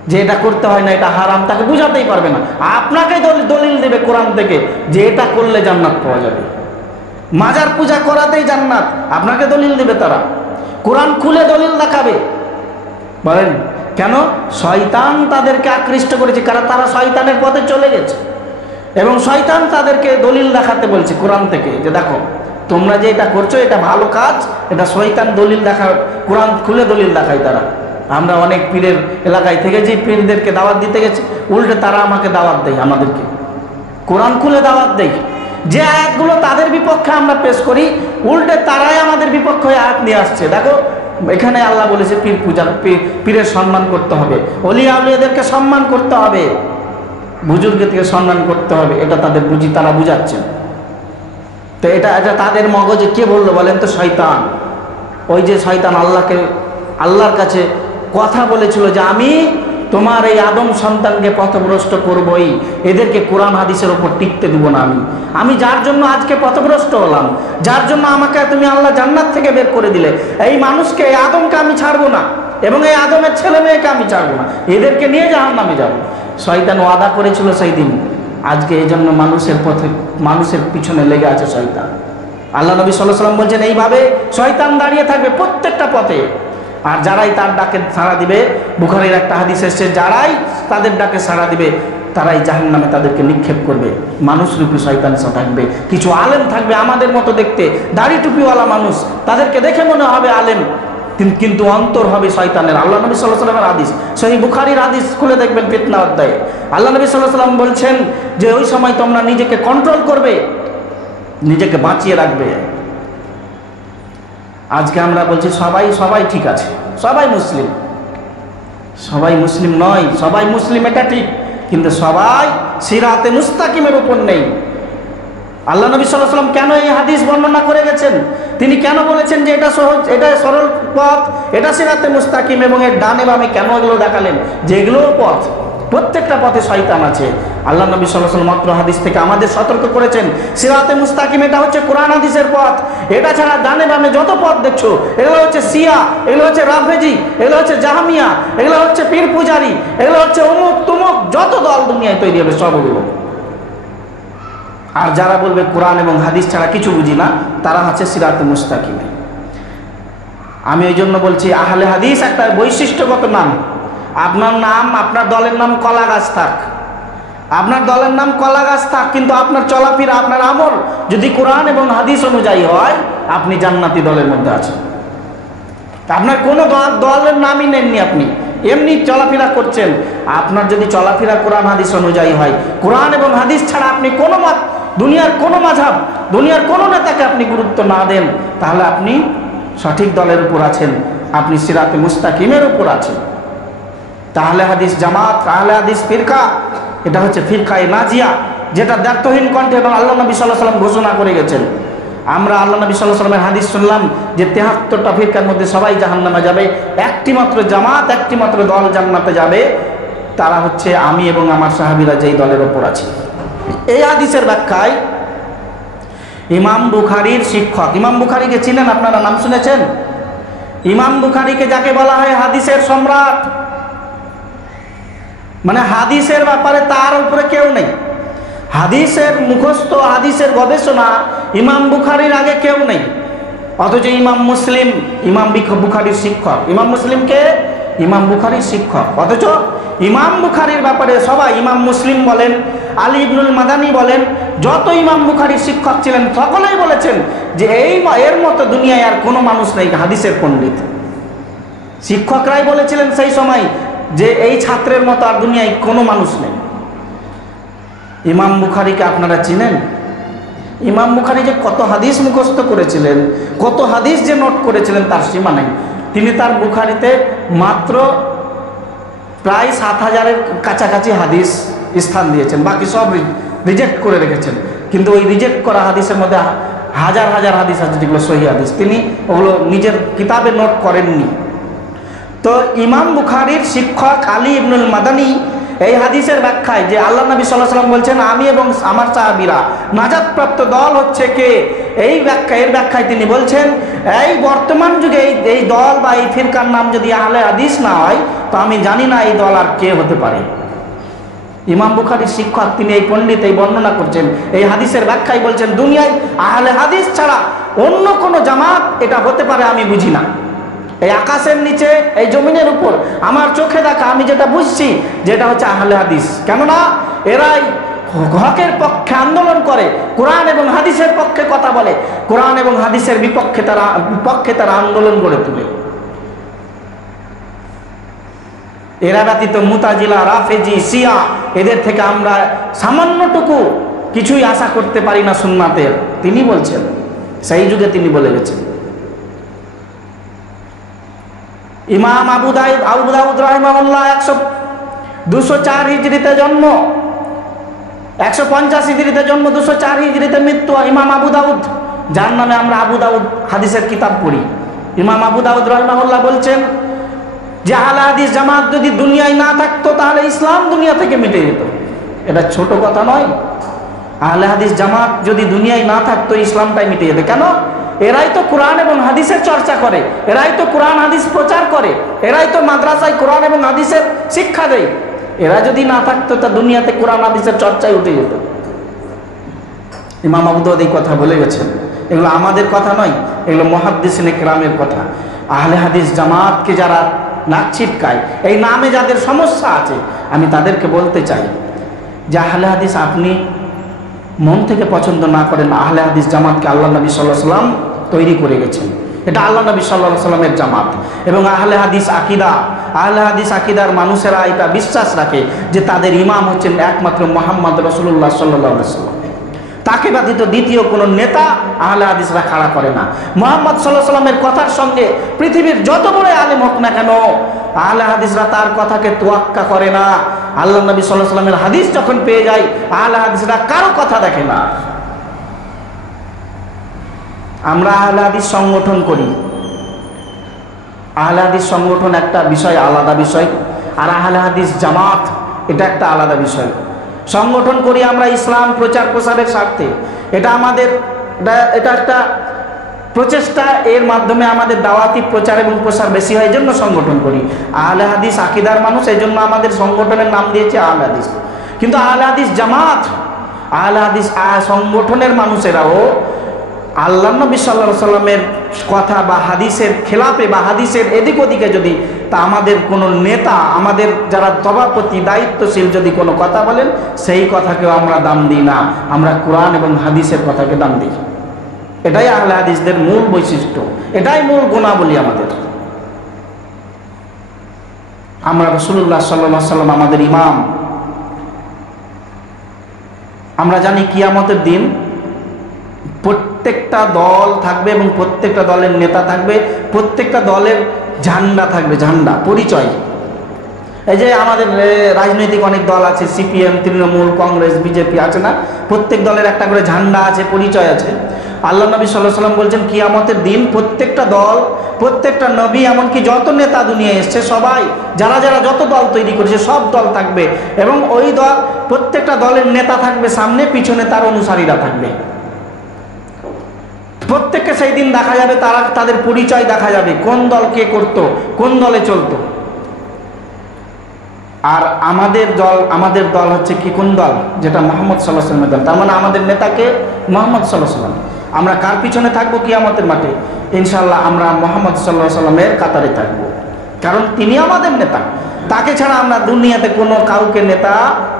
যে এটা করতে হয় না, এটা হারাম, তাকে বুঝাতেই পারবে না। আপনাকে দলিল দেবে কোরআন থেকে যে এটা করলে জান্নাত পাওয়া যাবে। মাজার পূজা করাতেই জান্নাত, আপনাকে দলিল দেবে তারা, কোরআন খুলে দলিল দেখাবে। বলেন কেন? শয়তান তাদেরকে আকৃষ্ট করেছে, কারণ তারা শয়তানের পথে চলে গেছে এবং শয়তান তাদেরকে দলিল দেখাতে বলছে কোরআন থেকে যে দেখো তোমরা যে এটা করছো এটা ভালো কাজ, এটা শয়তান দলিল দেখা, কোরআন খুলে দলিল দেখায় তারা। আমরা অনেক পীরের এলাকায় থেকে যে পীরদেরকে দাওয়াত দিতে গেছি, উল্টে তারা আমাকে দাওয়াত দেয়, আমাদেরকে কোরআন খুলে দাওয়াত দেয়। যে আয়াতগুলো তাদের বিপক্ষে আমরা পেশ করি, উল্টে তারাই আমাদের বিপক্ষে আয়াত নিয়ে আসছে। দেখো এখানে আল্লাহ বলেছে পীর পূজা, পীরের সম্মান করতে হবে, ওলিয়া আউলিয়াদেরকে সম্মান করতে হবে, বুজুর্গদেরকে সম্মান করতে হবে, এটা তাদের তারা বুঝাচ্ছেন। তো এটা তাদের মগজে কে বললো বলেন তো? শয়তান। ওই যে শয়তান আল্লাহর কাছে কথা বলেছিল যে আমি তোমার এই আদম সন্তানকে পথভ্রষ্ট করবই, এদেরকে কোরআন হাদিসের ওপর টিকতে দিব না। আমি যার জন্য আজকে পথভ্রষ্ট হলাম, যার জন্য আমাকে তুমি আল্লাহ জান্নাত থেকে বের করে দিলে, এই মানুষকে, এই আদমকে আমি ছাড়বো না। এবং এই আদমের ছেলে মেয়েকে আমি ছাড়বো না, এদেরকে নিয়ে জাহান্নামে যাব। শয়তান ওয়াদা করেছিল সেই দিন, আজকে এই জন্য মানুষের পথে, মানুষের পিছনে লেগে আছে শয়তান। আল্লাহ নবী সাল্লাল্লাহু আলাইহি ওয়াসাল্লাম বলছেন এইভাবে শয়তান দাঁড়িয়ে থাকবে প্রত্যেকটা পথে, আর যারাই তার ডাকে সাড়া দিবে, বুখারীর একটা হাদিস এসেছে, যারাই তাদের ডাকে সাড়া দিবে তারাই জাহান্নামে তাদেরকে নিক্ষেপ করবে। মানুষরূপী শয়তান এসে থাকবে, কিছু আলেম থাকবে আমাদের মতো দেখতে, দাড়ি টুপিওয়ালা মানুষ, তাদেরকে দেখে মনে হবে আলেম, কিন্তু অন্তর হবে শয়তানের। আল্লাহ নবী সাল্লাল্লাহু আলাইহি ওয়াসাল্লামের হাদিস, সহিহ বুখারীর হাদিস খুলে দেখবেন ফিতনা অধ্যায়ে আল্লাহ নবী সাল্লাল্লাহু আলাইহি ওয়াসাল্লাম বলছেন যে ওই সময় তোমরা নিজেকে কন্ট্রোল করবে, নিজেকে বাঁচিয়ে রাখবে। আজকে আমরা বলছি সবাই সবাই ঠিক আছে, সবাই মুসলিম। সবাই মুসলিম নয়, সবাই মুসলিম এটা ঠিক, কিন্তু সবাই সিরাতে মুস্তাকিমের উপর নেই। আল্লাহ নবী সাল্লাল্লাহু আলাইহি ওয়াসাল্লাম কেন এই হাদিস বর্ণনা করে গেছেন, তিনি কেন বলেছেন যে এটা সহজ, এটা সরল পথ, এটা সিরাতে মুস্তাকিম, এবং এর ডানে বামে কেন এগুলো দেখালেন, যে এগুলো পথ, প্রত্যেকটা পথে শয়তান আছে। আল্লাহ নবী সাল্লাল্লাহু আলাইহি ওয়াসাল্লাম মাত্র হাদিস থেকে আমাদের সতর্ক করেছেন, সিরাতে মুস্তাকিম এটা হচ্ছে কোরআন হাদিসের পথ, এটা ছাড়া ডানে বামে যত পথ দেখছো এগুলো হচ্ছে শিয়া, এগুলো হচ্ছে রাফেজি, এগুলো হচ্ছে জাহামিয়া, এগুলো হচ্ছে পীর পূজারি, এগুলো হচ্ছে অমুক তুমুক, যত দল দুনিয়ায় তৈরি হবে সবগুলো। আর যারা বলবে কোরআন এবং হাদিস ছাড়া কিছু বুঝি না, তারা হচ্ছে সিরাতে মুস্তাকিমে। আমি ওই জন্য বলছি আহলে হাদিস একটা বৈশিষ্ট্যগত নাম। আপনার নাম, আপনার দলের নাম কলা গাছ থাক, আপনার দলের নাম কলা গাছ থাক, কিন্তু আপনার চলাফেরা, আপনার আমল যদি কোরআন এবং হাদিস অনুযায়ী হয়, আপনি জান্নাতি দলের মধ্যে আছেন। আপনার কোনো দলের নামই নেননি, আপনি এমনি চলাফেরা করছেন। আপনার যদি চলাফেরা কোরআন হাদিস অনুযায়ী হয়, কোরআন এবং হাদিস ছাড়া আপনি কোনো মত, দুনিয়ার কোনো মাযহাব, দুনিয়ার কোনো নেতাকে আপনি গুরুত্ব না দেন, তাহলে আপনি সঠিক দলের উপর আছেন, আপনি সিরাতে মুস্তাকিমের উপর আছেন। তাহলে হাদিস জামাত, তাহলে হাদিস ফিরকা, এটা হচ্ছে ফিরকায়ে নাজিয়া, যেটা দ্ব্যর্থহীন কণ্ঠে এবং আল্লাহ নবী সাল্লাল্লাহু আলাইহি ওয়াসাল্লাম ঘোষণা করে গেছেন। আমরা আল্লাহ নবী সাল্লাল্লাহু আলাইহি ওয়াসাল্লামের হাদিস শুনলাম যে ৭৩টা ফিরকার মধ্যে সবাই জাহান্নামে যাবে, একটি মাত্র জামাত, একটি মাত্র দল জান্নাতে যাবে, তারা হচ্ছে আমি এবং আমার সাহাবীরা যেই দলের ওপর আছি। এই হাদিসের ব্যাখ্যায় ইমাম বুখারীর শিক্ষক, ইমাম বুখারীকে চিনেন আপনারা, নাম শুনেছেন? ইমাম বুখারীকে যাকে বলা হয় হাদিসের সম্রাট, মানে হাদিসের ব্যাপারে তার উপরে কেউ নেই, হাদিসের মুখস্থ, হাদিসের গবেষণা ইমাম বুখারীর আগে কেউ নেই। অথচ ইমাম মুসলিম ইমাম বুখারীর শিক্ষক, ইমাম মুসলিমকে ইমাম বুখারীর শিক্ষক, অথচ ইমাম বুখারীর ব্যাপারে সবাই, ইমাম মুসলিম বলেন, আলী ইবনুল মাদানী বলেন, যত ইমাম বুখারীর শিক্ষক ছিলেন সকলেই বলেছেন যে এর মতো দুনিয়ায় আর কোনো মানুষ নেই হাদিসের পণ্ডিত। শিক্ষকরাই বলেছিলেন সেই সময় যে এই ছাত্রের মতো আর দুনিয়ায় কোনো মানুষ নেই। ইমাম বুখারীকে আপনারা চিনেন? ইমাম বুখারী যে কত হাদিস মুখস্থ করেছিলেন, কত হাদিস যে নোট করেছিলেন তার সীমা নেই। তিনি তার বুখারীতে মাত্র প্রায় ৭,০০০-এর কাছাকাছি হাদিস স্থান দিয়েছেন, বাকি সব রিজেক্ট করে রেখেছেন। কিন্তু ওই রিজেক্ট করা হাদিসের মধ্যে হাজার হাজার হাদিস আছে যেগুলো সহিহ হাদিস, তিনি ওগুলো নিজের কিতাবে নোট করেননি। তো ইমাম বুখারীর শিক্ষক আলী ইবনুল মাদানী এই হাদিসের ব্যাখ্যায় যে আল্লাহ নবী সাল্লাল্লাহু আলাইহি ওয়াসাল্লাম বলছেন আমি এবং আমার সাহাবীরা নাজাতপ্রাপ্ত দল হচ্ছে কে, এই ব্যাখ্যায় তিনি বলছেন এই বর্তমান যুগে এই দল বা এই ফিরকার নাম যদি আহলে হাদিস না হয়, তো আমি জানি না এই দল আর কে হতে পারে। ইমাম বুখারীর শিক্ষক, তিনি এই পণ্ডিত এই বর্ণনা করছেন, এই হাদিসের ব্যাখ্যায় বলছেন দুনিয়ায় আহলে হাদিস ছাড়া অন্য কোনো জামাত এটা হতে পারে আমি বুঝি না। এই আকাশের নিচে, এই জমিনের উপর আমার চোখে দেখা আমি যেটা বুঝছি যেটা হচ্ছে আহলে হাদিস, কেননা এরাই হকের পক্ষে আন্দোলন করে, কোরআন এবং হাদিসের পক্ষে কথা বলে, কোরআন এবং হাদিসের বিপক্ষে তারা আন্দোলন গড়ে তোলে। এরা ব্যতীত মুতাজিলা, রাফেজি, শিয়া, এদের থেকে আমরা সামান্যটুকু কিছুই আশা করতে পারি না সুন্নাতের, তিনি বলছেন, সেই যুগে তিনি বলে গেছেন। ইমাম আবু দাউদ রাহিমাহুল্লাহ 204 হিজরিতে জন্ম, 150 হিজরিতে জন্ম, 204 হিজরিতে মৃত্যু। ইমাম আবু দাউদ, যার নামে আমরা আবু দাউদ হাদিসের কিতাব পড়ি, ইমাম আবু দাউদ রাহিমাহুল্লাহ বলছেন যে আহলে হাদিস জামাত যদি দুনিয়ায় না থাকতো তাহলে ইসলাম দুনিয়া থেকে মিটে যেত। এটা ছোট কথা নয়, আহলে হাদিস জামাত যদি দুনিয়ায় না থাকতো ইসলামটাই মিটে যেত। কেন? এরাই তো কোরআন এবং হাদিসের চর্চা করে, এরাই তো কোরআন হাদিস প্রচার করে, এরাই তো মাদ্রাসায় কোরআন এবং হাদিসের শিক্ষা দেয়। এরা যদি না থাকতো তা দুনিয়াতে কোরআন হাদিসের চর্চায় উঠে যেত। ইমাম আবু দাউদ এই কথা বলে গেছেন। এগুলো আমাদের কথা নয়, এগুলো মুহাদ্দিসিনে কেরামের কথা। আহলে হাদিস জামাতকে যারা নাক ছিটকায়, এই নামে যাদের সমস্যা আছে, আমি তাদেরকে বলতে চাই যে আহলে হাদিস আপনি মন থেকে পছন্দ না করেন, আহলে হাদিস জামাতকে আল্লাহ নবী সাল্লাল্লাহু আলাইহি ওয়াসাল্লাম তৈরি করে গেছেন। এটা আল্লাহ নবী সাল্লাল্লাহু আলাইহি ওয়াসাল্লামের জামাত। এবং আহলে হাদিস আকীদার মানুষেরা এটা বিশ্বাস রাখে যে তাদের ইমাম হচ্ছেন একমাত্র মুহাম্মদ রাসূলুল্লাহ সাল্লাল্লাহু আলাইহি ওয়াসাল্লাম। তাকে ব্যতীত দ্বিতীয় কোনো নেতা আহলে হাদিসরা খাড়া করে না। মুহাম্মদ সাল্লাল্লাহু আলাইহি ওয়াসাল্লামের কথার সঙ্গে পৃথিবীর যত বড় আলেম হোক না কেন, আহলে হাদিসরা তার কথাকে তোয়াক্কা করে না। আল্লাহ নবী সাল্লাল্লাহু আলাইহি ওয়াসাল্লামের হাদিস যখন পেয়ে যায়, আহলে হাদিসরা কারো কথা দেখে না। আমরা আহলে হাদিস সংগঠন করি। আহলে হাদিস সংগঠন একটা বিষয়, আলাদা বিষয়, আর আহলে হাদিস জামাত এটা একটা আলাদা বিষয়। সংগঠন করি আমরা ইসলাম প্রচার প্রসারের স্বার্থে। এটা আমাদের এটা একটা প্রচেষ্টা, এর মাধ্যমে আমাদের দাওয়াতি প্রচার এবং প্রসার বেশি হয়, এই জন্য সংগঠন করি। আহলে হাদিস আকীদার মানুষ, এই জন্য আমাদের সংগঠনের নাম দিয়েছে আহলে হাদিস। কিন্তু আহলে হাদিস জামাত, আহলে হাদিস সংগঠনের মানুষেরাও আল্লাহ নবী সাল্লাল্লাহু আলাইহি ওয়াসাল্লামের কথা বা হাদিসের খেলাফে বা হাদিসের এদিক ওদিকে যদি তা আমাদের কোনো নেতা, আমাদের যারা সভাপতি দায়িত্বশীল যদি কোনো কথা বলেন, সেই কথাকেও আমরা দাম দিই না, আমরা কোরআন এবং হাদিসের কথাকে দাম দিই। এটাই আহলে হাদিসদের মূল বৈশিষ্ট্য, এটাই মূল গুণাবলী আমাদের। আমরা রাসূলুল্লাহ সাল্লাল্লাহু আলাইহি ওয়াসাল্লাম আমাদের ইমাম। আমরা জানি কিয়ামতের দিন প্রত্যেকটা দল থাকবে এবং প্রত্যেকটা দলের নেতা থাকবে, প্রত্যেকটা দলের ঝান্ডা থাকবে, ঝান্ডা পরিচয়। এই যে আমাদের রাজনৈতিক অনেক দল আছে, সিপিএম, তৃণমূল, কংগ্রেস, বিজেপি আছে না, প্রত্যেক দলের একটা করে ঝান্ডা আছে, পরিচয় আছে। আল্লাহ নবী সাল্লাল্লাহু আলাইহি ওয়াসাল্লাম বলছেন কিয়ামতের দিন প্রত্যেকটা দল, প্রত্যেকটা নবী, এমনকি যত নেতা দুনিয়ায় এসছে সবাই, যারা যারা যত দল তৈরি করেছে সব দল থাকবে, এবং ওই দল প্রত্যেকটা দলের নেতা থাকবে সামনে, পিছনে তার অনুসারীরা থাকবে। প্রত্যেককে সেই দিন দেখা যাবে, তাদের পরিচয় দেখা যাবে, কোন দল কে করত, কোন দলে চলতো। আর আমাদের দল হচ্ছে কি, কোন দল? যেটা মুহাম্মদ সাল্লাল্লাহু আলাইহি ওয়াসাল্লামের দল। তার মানে আমাদের নেতাকে মুহাম্মদ সাল্লাল্লাহু আলাইহি ওয়াসাল্লাম। আমরা কার পিছনে থাকবো কিয়ামতের মাঠে? ইনশাআল্লাহ আমরা মুহাম্মদ সাল্লাল্লাহু আলাইহি ওয়াসাল্লামের কাতারে থাকবো, কারণ তিনি আমাদের নেতা। তাকে ছাড়া আমরা দুনিয়াতে কোনো কাউকে নেতা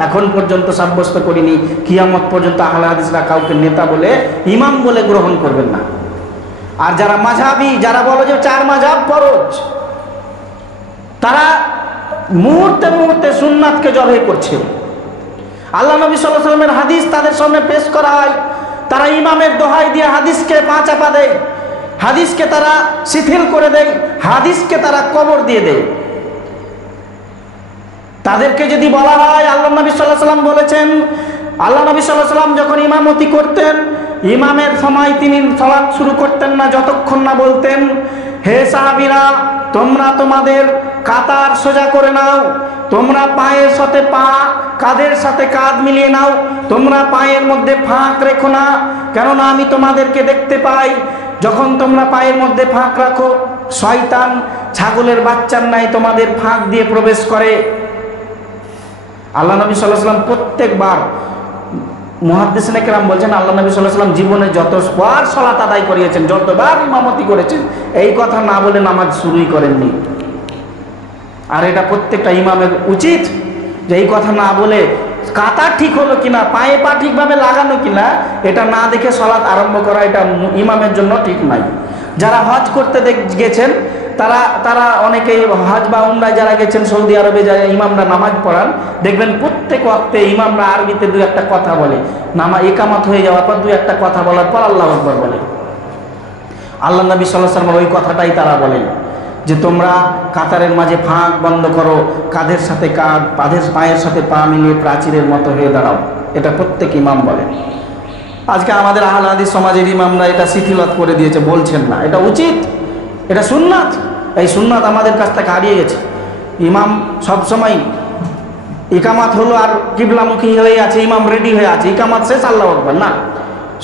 এখন পর্যন্ত সাব্যস্ত করিনি। কিয়ামত পর্যন্ত আহলে হাদিসরা কাউকে নেতা বলে, ইমাম বলে গ্রহণ করবেন না। আর যারা মাযহাবী, যারা বলে যে চার মাযহাব ফরজ, তারা মুহূর্তে মুহূর্তে সুন্নাতকে জবে করছে। আল্লাহ নবী সাল্লাল্লাহু আলাইহি ওয়াসাল্লামের হাদিস তাদের সামনে পেশ করা হয়, তারা ইমামের দোহাই দিয়ে হাদিসকে পা চাপা দেয়, হাদিসকে তারা শিথিল করে দেয়, হাদিসকে তারা কবর দিয়ে দেয়। তাদেরকে যদি বলা হয় আল্লাহ নবী সাল্লাল্লাহু আলাইহি ওয়াসাল্লাম বলেছেন, আল্লাহ নবী সাল্লাল্লাহু আলাইহি ওয়াসাল্লাম যখন ইমামতি করতেন, ইমামের সময় তিনি সালাত শুরু করতেন না যতক্ষণ না বলতেন, হে সাহাবীরা, তোমরা তোমাদের কাতার সোজা করে নাও, তোমরা পায়ের সাথে পা, কাঁধের সাথে কাঁধ মিলিয়ে নাও, তোমরা পায়ের মধ্যে ফাঁক রেখো না, কেননা আমি তোমাদেরকে দেখতে পাই যখন তোমরা পায়ের মধ্যে ফাঁক রাখো, শয়তান ছাগলের বাচ্চার ন্যায় তোমাদের ফাঁক দিয়ে প্রবেশ করে। আল্লাহ নবী সাল্লাল্লাহু আলাইহি ওয়াসাল্লাম প্রত্যেকবার, মুহাদ্দিসিনে কেরাম বলছেন, আল্লাহ নবী সাল্লাল্লাহু আলাইহি ওয়াসাল্লাম জীবনে যতবার সালাত আদায় করিয়েছেন, যতবার ইমামতি করেছেন, এই কথা না বলে নামাজ শুরুই করেননি। আর এটা প্রত্যেকটা ইমামের উচিত যে এই কথা না বলে, কাতার ঠিক হলো কিনা, পায়ে পা ঠিকভাবে লাগানো কিনা, এটা না দেখে সালাত আরম্ভ করা, এটা ইমামের জন্য ঠিক নাই। যারা হজ করতে গেছেন, তারা অনেকেই হজ বা উমরায় যারা গেছেন, সৌদি আরবে যারা ইমামরা নামাজ পড়ান, দেখবেন প্রত্যেক ওয়াক্তে ইমামরা আরবিতে দু একটা কথা বলে, ইকামত হয়ে যাওয়ার পর দু একটা কথা বলার পর আল্লাহু আকবার বলে। আল্লাহ নবী সাল্লাল্লাহু আলাইহি ওয়াসাল্লাম ওই কথাটাই তারা বলেন যে তোমরা কাতারের মাঝে ফাঁক বন্ধ করো, কাঁধের সাথে কাঁধ, পায়ের সাথে পা মিলিয়ে প্রাচীরের মতো হয়ে দাঁড়াও, এটা প্রত্যেক ইমাম বলে। আজকে আমাদের আহলে হাদিস সমাজের ইমামরা এটা শিথিলত করে দিয়েছে, বলছেন না, এটা উচিত, এটা সুন্নাত। এই সুন্নাত আমাদের কাছ থেকে হারিয়ে গেছে। ইমাম সবসময় ইকামাত হলো আর কিবলামুখী হয়ে আছে, ইমাম রেডি হয়ে আছে, ইকামাত শেষ আল্লাহু আকবার, না,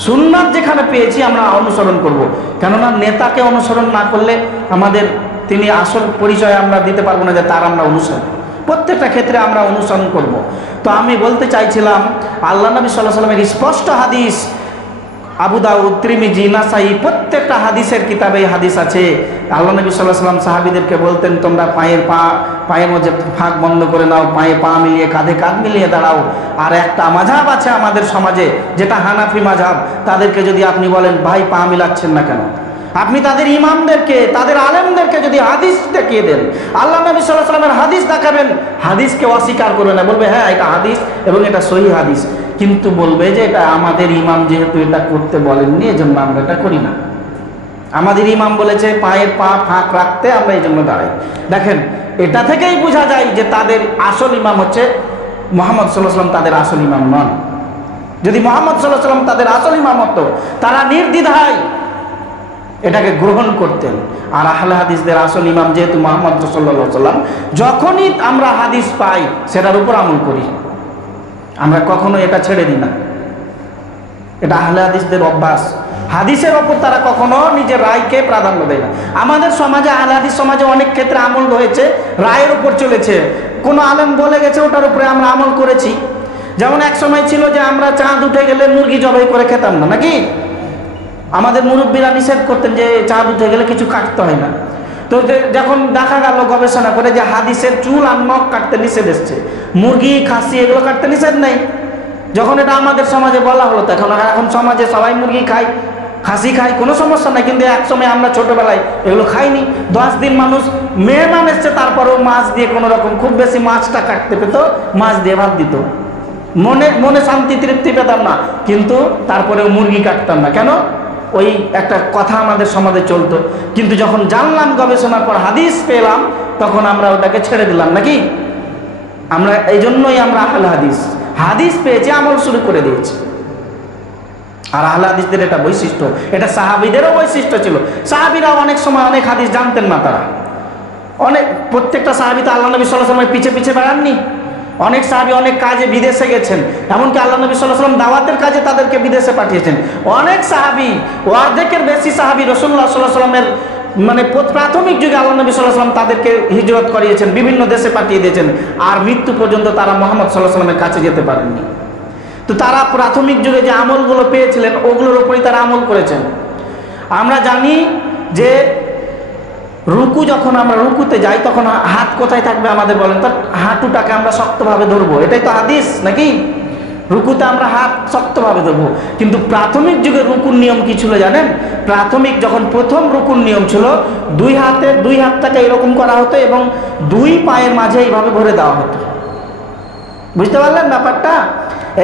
সুন্নাত যেখানে পেয়েছি আমরা অনুসরণ করব। কেননা নেতাকে অনুসরণ না করলে আমাদের তিনি আসল পরিচয় আমরা দিতে পারবো না যে তার আমরা অনুসরণ, প্রত্যেকটা ক্ষেত্রে আমরা অনুসরণ করব। তো আমি বলতে চাইছিলাম আল্লাহ নবী সাল্লাল্লাহু আলাইহি ওয়াসাল্লামের স্পষ্ট হাদিস, আবু দাউদ, তিরমিজি, নাসাই প্রত্যেকটা হাদিসের কিতাবে হাদিস আছে। আল্লাহ নবী সাল্লাল্লাহু আলাইহি ওয়াসাল্লাম সাহাবীদেরকে বলতেন, তোমরা পায়ের মধ্যে ফাঁক বন্ধ করে নাও, পায়ে পা মিলিয়ে কাঁধে কাঁধ মিলিয়ে দাঁড়াও। আর একটা মাযহাব আছে আমাদের সমাজে যেটা হানাফি মাযহাব, তাদেরকে যদি আপনি বলেন ভাই পা মিলাচ্ছেন না কেন, আপনি তাদের ইমামদেরকে, তাদের আলেমদেরকে যদি হাদিস দেখিয়ে দেন, আল্লাহ নবী সাল্লাল্লাহু আলাইহি ওয়াসাল্লামের হাদিস দেখাবেন, হাদিসকে অস্বীকার করবে না, বলবে হ্যাঁ এটা হাদিস এবং এটা সহিহ হাদিস, কিন্তু বলবে যে এটা আমাদের ইমাম যেহেতু এটা করতে বলেননি এজন্য আমরা এটা করি না, আমাদের ইমাম বলেছে পায়ের পা ফাঁক রাখতে, আমরা এই জন্য দাঁড়াই। দেখেন এটা থেকেই বোঝা যায় যে তাদের আসল ইমাম হচ্ছে মুহাম্মদ সাল্লাল্লাহু আলাইহি ওয়াসাল্লাম, তাদের আসল ইমাম নন। যদি মুহাম্মদ সাল্লাল্লাহু আলাইহি ওয়াসাল্লাম তাদের আসল ইমাম হতো, তারা নির্দ্বিধায় এটাকে গ্রহণ করতেন। আর আহলে হাদিসদের আসল ইমাম যেহেতু মুহাম্মদ সাল্লাল্লাহু আলাইহি ওয়াসাল্লাম, যখনই আমরা হাদিস পাই সেটার উপর আমল করি, আমরা কখনো এটা ছেড়ে দিই না। এটা আহলে হাদিসদের অভ্যাস, হাদিসের ওপর তারা কখনো নিজের রায়কে প্রাধান্য দেয় না। আমাদের সমাজে, আহলে হাদিস সমাজে অনেক ক্ষেত্রে আমল হয়েছে রায়ের উপর চলেছে, কোনো আলেম বলে গেছে ওটার উপরে আমরা আমল করেছি। যেমন এক সময় ছিল যে আমরা চাঁদ উঠে গেলে মুরগি জবাই করে খেতাম না, নাকি? আমাদের মুরব্বীরা নিষেধ করতেন যে চাঁদ উঠে গেলে কিছু কাটতে হয় না। তো যখন দেখা গেল গবেষণা করে যে হাদিসের চুল আর নখ কাটতে নিষেধ এসছে, মুরগি খাসি এগুলো কাটতে নিষেধ নেই, যখন এটা আমাদের সমাজে বলা হলো, তখন এখন সমাজে সবাই মুরগি খায়, খাসি খায়, কোনো সমস্যা নাই। কিন্তু এক সময় আমরা ছোটবেলায় এগুলো খাইনি। 10 দিন মানুষ মেহমান এসছে, তারপরেও মাছ দিয়ে কোনো রকম, খুব বেশি মাছটা কাটতে পেত, মাছ দিয়ে ভাত দিত, মনে শান্তি তৃপ্তি পেতাম না, কিন্তু তারপরেও মুরগি কাটতাম না। কেন? ওই একটা কথা আমাদের সমাজে চলতো। কিন্তু যখন জানলাম, গবেষণার পর হাদিস পেলাম, তখন আমরা ওটাকে ছেড়ে দিলাম, নাকি? আমরা এই জন্যই আমরা আহলে হাদিস, হাদিস পেয়েছি আমল শুরু করে দিয়েছি। আর আহলে হাদিসদের এটা বৈশিষ্ট্য, এটা সাহাবীদেরও বৈশিষ্ট্য ছিল। সাহাবীরা অনেক সময় অনেক হাদিস জানতেন না, তারা প্রত্যেকটা সাহাবী তো আল্লাহ নবী সাল্লাল্লাহু আলাইহি ওয়াসাল্লামের পিছে পিছে বেড়াননি। অনেক সাহাবী অনেক কাজে বিদেশে গেছেন, এমনকি আল্লাহ নবী সাল্লাল্লাহু আলাইহি ওয়াসাল্লাম দাওয়াতের কাজে তাদেরকে বিদেশে পাঠিয়েছেন। অনেক সাহাবী, অর্ধেকের বেশি সাহাবী রাসূলুল্লাহ সাল্লাল্লাহু আলাইহি ওয়াসাল্লামের প্রাথমিক যুগে আল্লাহ নবী সাল্লাল্লাহু আলাইহি ওয়াসাল্লাম তাদেরকে হিজরত করিয়েছেন, বিভিন্ন দেশে পাঠিয়ে দিয়েছেন, আর মৃত্যু পর্যন্ত তারা মুহাম্মদ সাল্লাল্লাহু আলাইহি ওয়াসাল্লামের কাছে যেতে পারেননি। তো তারা প্রাথমিক যুগে যে আমলগুলো পেয়েছিলেন ওগুলোর উপরই তারা আমল করেছেন। আমরা জানি যে রুকু, যখন আমরা রুকুতে যাই তখন হাত কোথায় থাকবে আমাদের বলেন, তার হাঁটুটাকে আমরা শক্তভাবে ধরবো, এটাই তো হাদিস, নাকি? রুকুতে আমরা হাত শক্তভাবে ধরবো। কিন্তু প্রাথমিক যুগে রুকুর নিয়ম কি ছিল জানেন? প্রাথমিক যখন প্রথম রুকুর নিয়ম ছিল, দুই হাতটাকে এরকম করা হতো এবং দুই পায়ের মাঝে এইভাবে ভরে দেওয়া হতো। বুঝতে পারলেন ব্যাপারটা?